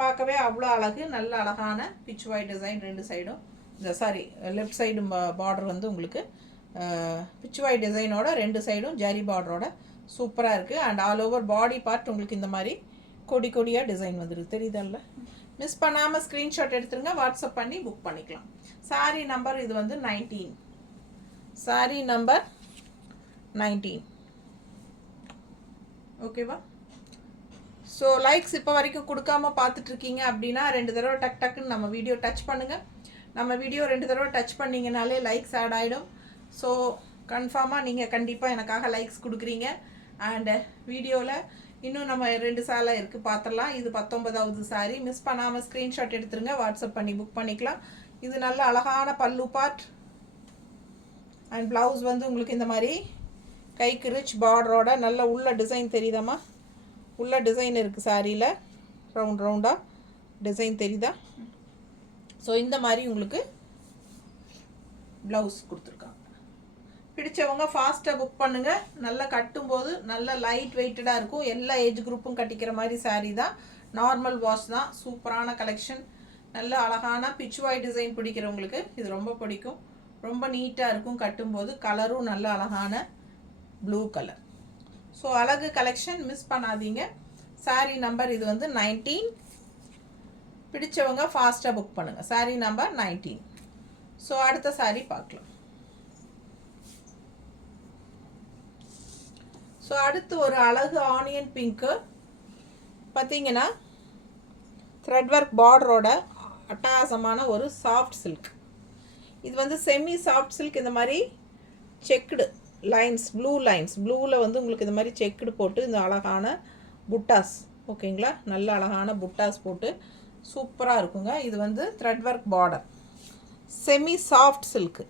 பார்க்கவே அவ்வளோ அழகு. நல்ல அழகான பிச்சுவாய் டிசைன் ரெண்டு சைடும். இந்த சாரி லெஃப்ட் சைடு பார்டர் வந்து உங்களுக்கு பிச்சுவாய் டிசைனோட ரெண்டு சைடும் ஜரி பார்டரோட சூப்பராக இருக்குது. And all over body part உங்களுக்கு இந்த மாதிரி கொடி கொடியாக டிசைன் வந்துருக்கு தெரியுதல்ல? மிஸ் பண்ணாமல் ஸ்க்ரீன்ஷாட் எடுத்துருங்க, வாட்ஸ்அப் பண்ணி புக் பண்ணிக்கலாம். saree நம்பர் இது வந்து 19, saree நம்பர் 19. ஓகேவா? ஸோ லைக்ஸ் இப்போ வரைக்கும் கொடுக்காம பார்த்துட்ருக்கீங்க அப்படின்னா 2 தடவை டக்குன்னு நம்ம வீடியோ டச் பண்ணுங்கள். நம்ம வீடியோ 2 தடவை டச் பண்ணிங்கனாலே லைக்ஸ் ஆட் ஆகிடும். ஸோ கன்ஃபார்மாக நீங்கள் கண்டிப்பாக எனக்காக லைக்ஸ் கொடுக்குறீங்க. அண்டு வீடியோவில் இன்னும் நம்ம 2 சேலை இருக்குது பார்த்துடலாம். இது 19வது saree. மிஸ் பண்ணாமல் ஸ்க்ரீன்ஷாட் எடுத்துருங்க, வாட்ஸ்அப் பண்ணி புக் பண்ணிக்கலாம். இது நல்ல அழகான பல்லு பார்ட். அண்ட் ப்ளவுஸ் வந்து உங்களுக்கு இந்த மாதிரி கைக்கு ரிச் பார்டரோட நல்ல உள்ள டிசைன் தெரியுதாம்மா? உள்ள டிசைன் இருக்குது சாரியில், ரவுண்ட் ரவுண்டாக டிசைன் தெரியுதா? ஸோ இந்த மாதிரி உங்களுக்கு ப்ளவுஸ் கொடுத்துருக்காங்க. பிடிச்சவங்க ஃபாஸ்ட்டாக புக் பண்ணுங்கள். நல்லா கட்டும்போது நல்ல லைட் வெயிட்டடாக இருக்கும். எல்லா ஏஜ் குரூப்பும் கட்டிக்கிற மாதிரி saree தான். நார்மல் வாஷ் தான். சூப்பரான கலெக்ஷன். நல்ல அழகான பிச்சுவாய் டிசைன் பிடிக்கிறவங்களுக்கு இது ரொம்ப பிடிக்கும். ரொம்ப நீட்டாக இருக்கும் கட்டும்போது. கலரும் நல்ல அழகான ப்ளூ கலர். ஸோ அழகு கலெக்ஷன் மிஸ் பண்ணாதீங்க. saree நம்பர் இது வந்து 19. பிடிச்சவங்க ஃபாஸ்ட்டாக புக் பண்ணுங்கள். saree number 19. ஸோ அடுத்த saree பார்க்கலாம். ஸோ அடுத்து ஒரு அழகு ஆனியன் பிங்க்கு பார்த்தீங்கன்னா த்ரெட் ஒர்க் பார்டரோட அட்டகாசமான ஒரு சாஃப்ட் சில்க். இது வந்து செமி சாஃப்ட் சில்க். இந்த மாதிரி செக்குடு லைன்ஸ், ப்ளூ லைன்ஸ், ப்ளூவில் வந்து உங்களுக்கு இந்த மாதிரி செக்குடு போட்டு இந்த அழகான புட்டாஸ், ஓகேங்களா? நல்ல அழகான புட்டாஸ் போட்டு சூப்பராக இருக்குங்க. இது வந்து thread work border, semi soft silk.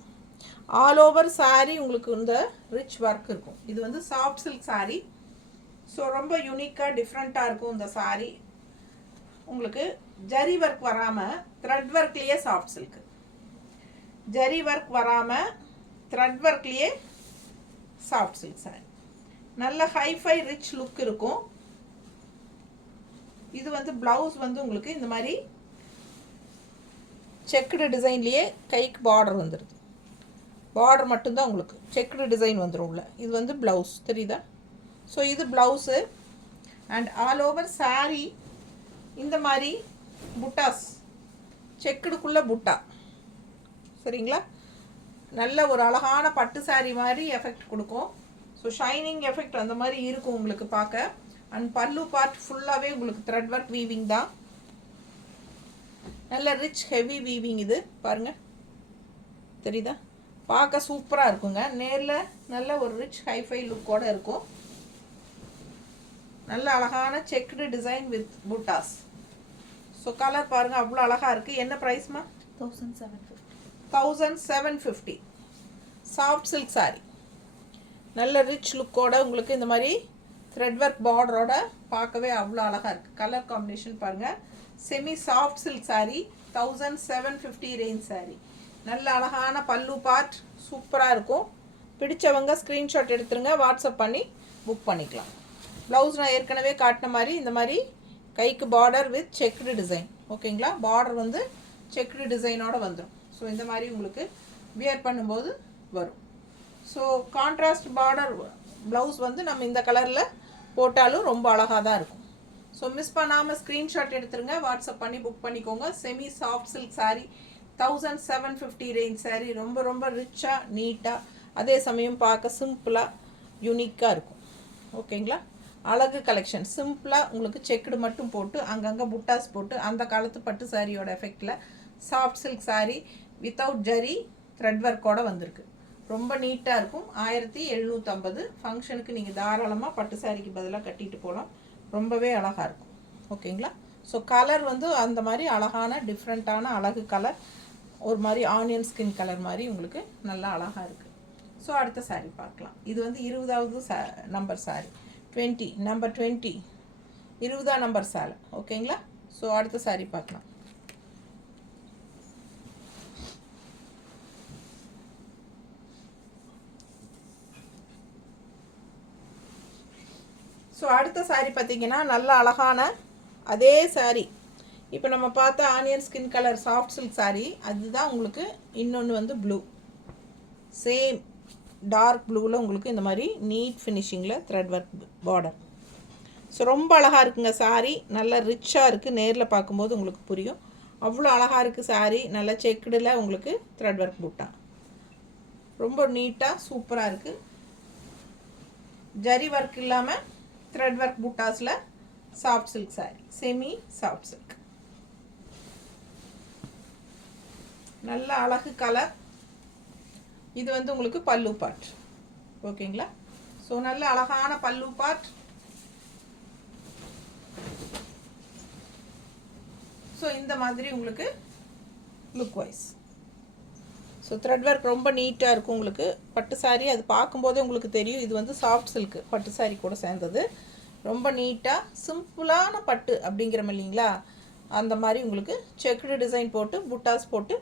All over saree உங்களுக்கு இந்த ரிச் ஒர்க் இருக்கும். இது வந்து சாஃப்ட் சில்க் saree. ஸோ ரொம்ப யூனிக்காக டிஃப்ரெண்ட்டாக இருக்கும் இந்த saree. உங்களுக்கு ஜரி ஒர்க் வராமல் த்ரெட் ஒர்க்லேயே சாஃப்ட் சில்க்கு, ஜரி ஒர்க் வராமல் த்ரெட் ஒர்க்லேயே சாஃப்ட் சில்க் saree. நல்ல ஹைஃபை ரிச் லுக் இருக்கும். இது வந்து ப்ளவுஸ் வந்து உங்களுக்கு இந்த மாதிரி செக்குடு டிசைன்லேயே கைக்கு பார்டர் வந்துடுது. பார்டர் மட்டும்தான் உங்களுக்கு செக்குடு டிசைன் வந்துடும் உள்ள. இது வந்து ப்ளவுஸ் தெரியுதா? ஸோ இது blouse. And all over saree இந்த மாதிரி புட்டாஸ், செக்குடுக்குள்ளே புட்டா, சரிங்களா? நல்ல ஒரு அழகான பட்டு saree மாதிரி எஃபெக்ட் கொடுக்கும். ஸோ ஷைனிங் எஃபெக்ட் அந்த மாதிரி இருக்கும் உங்களுக்கு பார்க்க. அண்ட் பல்லு பார்ட் ஃபுல்லாகவே உங்களுக்கு த்ரெட் ஒர்க் வீவிங் தான். நல்ல ரிச் ஹெவி வீவிங். இது பாருங்கள் தெரியுதா? பார்க்க சூப்பராக இருக்குங்க. நேரில் நல்ல ஒரு ரிச் ஹைஃபை லுக்கோடு இருக்கும். நல்ல அழகான checked design with buttas. So colour பாருங்கள் அவ்வளோ அழகாக இருக்குது. என்ன ப்ரைஸ்மா? 1750. Soft silk saree. நல்ல ரிச் லுக்கோட உங்களுக்கு இந்த மாதிரி த்ரெட் ஒர்க் பார்டரோட பார்க்கவே அவ்வளோ அழகாக இருக்குது. கலர் காம்பினேஷன் பாருங்கள். Semi soft silk saree, 1750 range saree. நல்ல அழகான பல்லு பார்ட் சூப்பராக இருக்கும். பிடிச்சவங்க ஸ்க்ரீன்ஷாட் எடுத்துருங்க, வாட்ஸ்அப் பண்ணி புக் பண்ணிக்கலாம். ப்ளவுஸ் நான் ஏற்கனவே காட்டின மாதிரி இந்த மாதிரி கைக்கு பார்டர் வித் செக்குடு டிசைன், ஓகேங்களா? பார்டர் வந்து செக்குடு டிசைனோட வந்துடும். ஸோ இந்த மாதிரி உங்களுக்கு வியர் பண்ணும்போது வரும். ஸோ கான்ட்ராஸ்ட் பார்டர் ப்ளவுஸ் வந்து நம்ம இந்த கலரில் போட்டாலும் ரொம்ப அழகாக தான் இருக்கும். ஸோ மிஸ் பண்ணாமல் ஸ்க்ரீன்ஷாட் எடுத்துருங்க, வாட்ஸ்அப் பண்ணி புக் பண்ணிக்கோங்க. Semi soft silk sari 1750 range sari. ரொம்ப ரொம்ப ரிச்சாக நீட்டாக, அதே சமயம் பார்க்க சிம்பிளாக யூனிக்காக இருக்கும். ஓகேங்களா? அழகு கலெக்ஷன். சிம்பிளாக உங்களுக்கு செக்குடு மட்டும் போட்டு அங்கங்கே புட்டாஸ் போட்டு அந்த காலத்து பட்டு சாரியோட எஃபெக்டில் soft silk saree without zari thread ஒர்க்கோடு வந்திருக்கு. ரொம்ப நீட்டாக இருக்கும். 1750. ஃபங்க்ஷனுக்கு நீங்கள் தாராளமாக பட்டு சாரிக்கு பதிலாக கட்டிட்டு போகலாம். ரொம்பவே அழகாக இருக்கும். ஓகேங்களா? ஸோ கலர் வந்து அந்த மாதிரி அழகான டிஃப்ரெண்ட்டான அழகு கலர், ஒரு மாதிரி ஆனியன் ஸ்கின் கலர் மாதிரி உங்களுக்கு நல்லா அழகாக இருக்குது. ஸோ அடுத்த சாரீ பார்க்கலாம். இது வந்து 20வது நம்பர் சாரீ, 20 நம்பர் 20 20ஆம் நம்பர் சேலை. ஓகேங்களா? ஸோ அடுத்த சாரீ பார்க்கலாம். ஸோ அடுத்த சாரீ பார்த்திங்கன்னா நல்ல அழகான அதே சாரீ. இப்போ நம்ம பார்த்த onion skin colour soft silk sari, அதுதான் உங்களுக்கு இன்னொன்று வந்து ப்ளூ, சேம் டார்க் ப்ளூவில் உங்களுக்கு இந்த மாதிரி நீட் ஃபினிஷிங்கில் த்ரெட் ஒர்க் பார்டர். ஸோ ரொம்ப அழகாக இருக்குங்க சாரீ. நல்லா ரிச்சாக இருக்குது. நேரில் பார்க்கும்போது உங்களுக்கு புரியும். அவ்வளோ அழகாக இருக்குது சாரீ. நல்லா செக்குடில் உங்களுக்கு த்ரெட் ஒர்க் பூட்டா ரொம்ப நீட்டாக சூப்பராக இருக்குது. ஜரி ஒர்க் இல்லாமல் த்ரெட் ஒர்க் பூட்டாஸில் soft silk saree, semi soft silk. நல்ல அழகு கலர். இது வந்து உங்களுக்கு பல்லு பார்ட். ஓகேங்களா? ஸோ நல்ல அழகான பல்லு பார்ட். ஸோ இந்த மாதிரி உங்களுக்கு look wise. So thread work ரொம்ப நீட்டாக இருக்கும் உங்களுக்கு. பட்டு சாரீ அது பார்க்கும்போதே உங்களுக்கு தெரியும், இது வந்து சாஃப்ட் சில்க்கு பட்டு சாரீ கூட சேர்ந்தது. ரொம்ப நீட்டாக சிம்பிளான பட்டு அப்படிங்கிற இல்லைங்களா, அந்த மாதிரி உங்களுக்கு செக்குடு டிசைன் போட்டு புட்டாஸ் போட்டு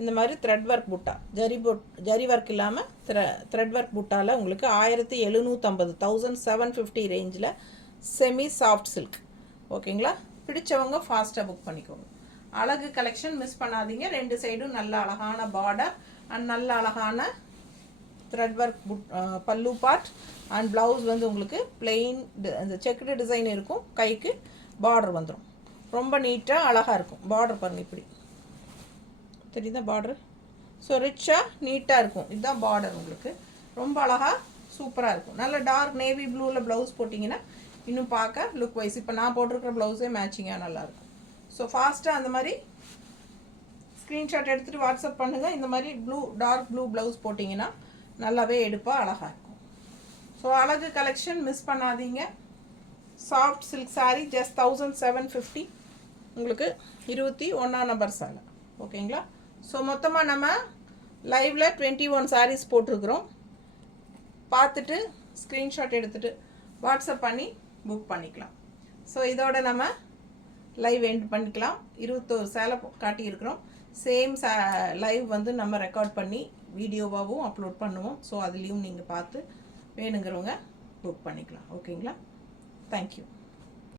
இந்த மாதிரி த்ரெட் ஒர்க் புட்டா, ஜரி ஒர்க் இல்லாமல் த்ரெட் ஒர்க் புட்டாவில் உங்களுக்கு 1750 1750 ரேஞ்சில் செமி சாஃப்ட் சில்க். ஓகேங்களா? பிடிச்சவங்க ஃபாஸ்ட்டாக புக் பண்ணிக்கோங்க. அழகு கலெக்ஷன் மிஸ் பண்ணாதீங்க. ரெண்டு சைடும் நல்ல அழகான பார்டர் அண்ட் நல்ல அழகான த்ரெட் ஒர்க் பல்லு பார்ட் அண்ட் ப்ளவுஸ் வந்து உங்களுக்கு பிளெயின் அந்த செக்குடு டிசைன் இருக்கும். கைக்கு பார்டர் வந்துடும். ரொம்ப நீட்டாக அழகாக இருக்கும். பார்டர் பாருங்கள், இப்படி தெரியுதா பார்டர்? ஸோ ரிச்சாக நீட்டாக இருக்கும். இதுதான் பார்டர் உங்களுக்கு. ரொம்ப அழகாக சூப்பராக இருக்கும். நல்ல டார்க் நேவி ப்ளூவில் ப்ளவுஸ் போட்டிங்கன்னா இன்னும் பார்க்க லுக் வைஸ். இப்போ நான் போட்டிருக்கிற ப்ளவுஸே மேட்சிங்காக நல்லாயிருக்கும். ஸோ ஃபாஸ்ட்டாக அந்த மாதிரி ஸ்க்ரீன்ஷாட் எடுத்துகிட்டு வாட்ஸ்அப் பண்ணுங்கள். இந்த மாதிரி டார்க் ப்ளூ ப்ளவுஸ் போட்டிங்கன்னா நல்லாவே எடுப்பாக அழகாக இருக்கும். ஸோ அழகு கலெக்ஷன் மிஸ் பண்ணாதீங்க. Soft silk sari just 1750. உங்களுக்கு 21ஆம் நம்பர் சேலை. ஓகேங்களா? ஸோ மொத்தமாக நம்ம லைவில் 21 சாரீஸ் போட்டிருக்கிறோம். பார்த்துட்டு ஸ்க்ரீன்ஷாட் எடுத்துகிட்டு வாட்ஸ்அப் பண்ணி புக் பண்ணிக்கலாம். ஸோ இதோட நம்ம லைவ் எண்ட் பண்ணிக்கலாம். 21 சேலை காட்டியிருக்கிறோம். சேம் லைவ் வந்து நம்ம ரெக்கார்ட் பண்ணி வீடியோவாகவும் அப்லோட் பண்ணுவோம். ஸோ அதுலேயும் நீங்கள் பார்த்து வேணுங்கிறவங்க புக் பண்ணிக்கலாம். ஓகேங்களா? தேங்க்யூ.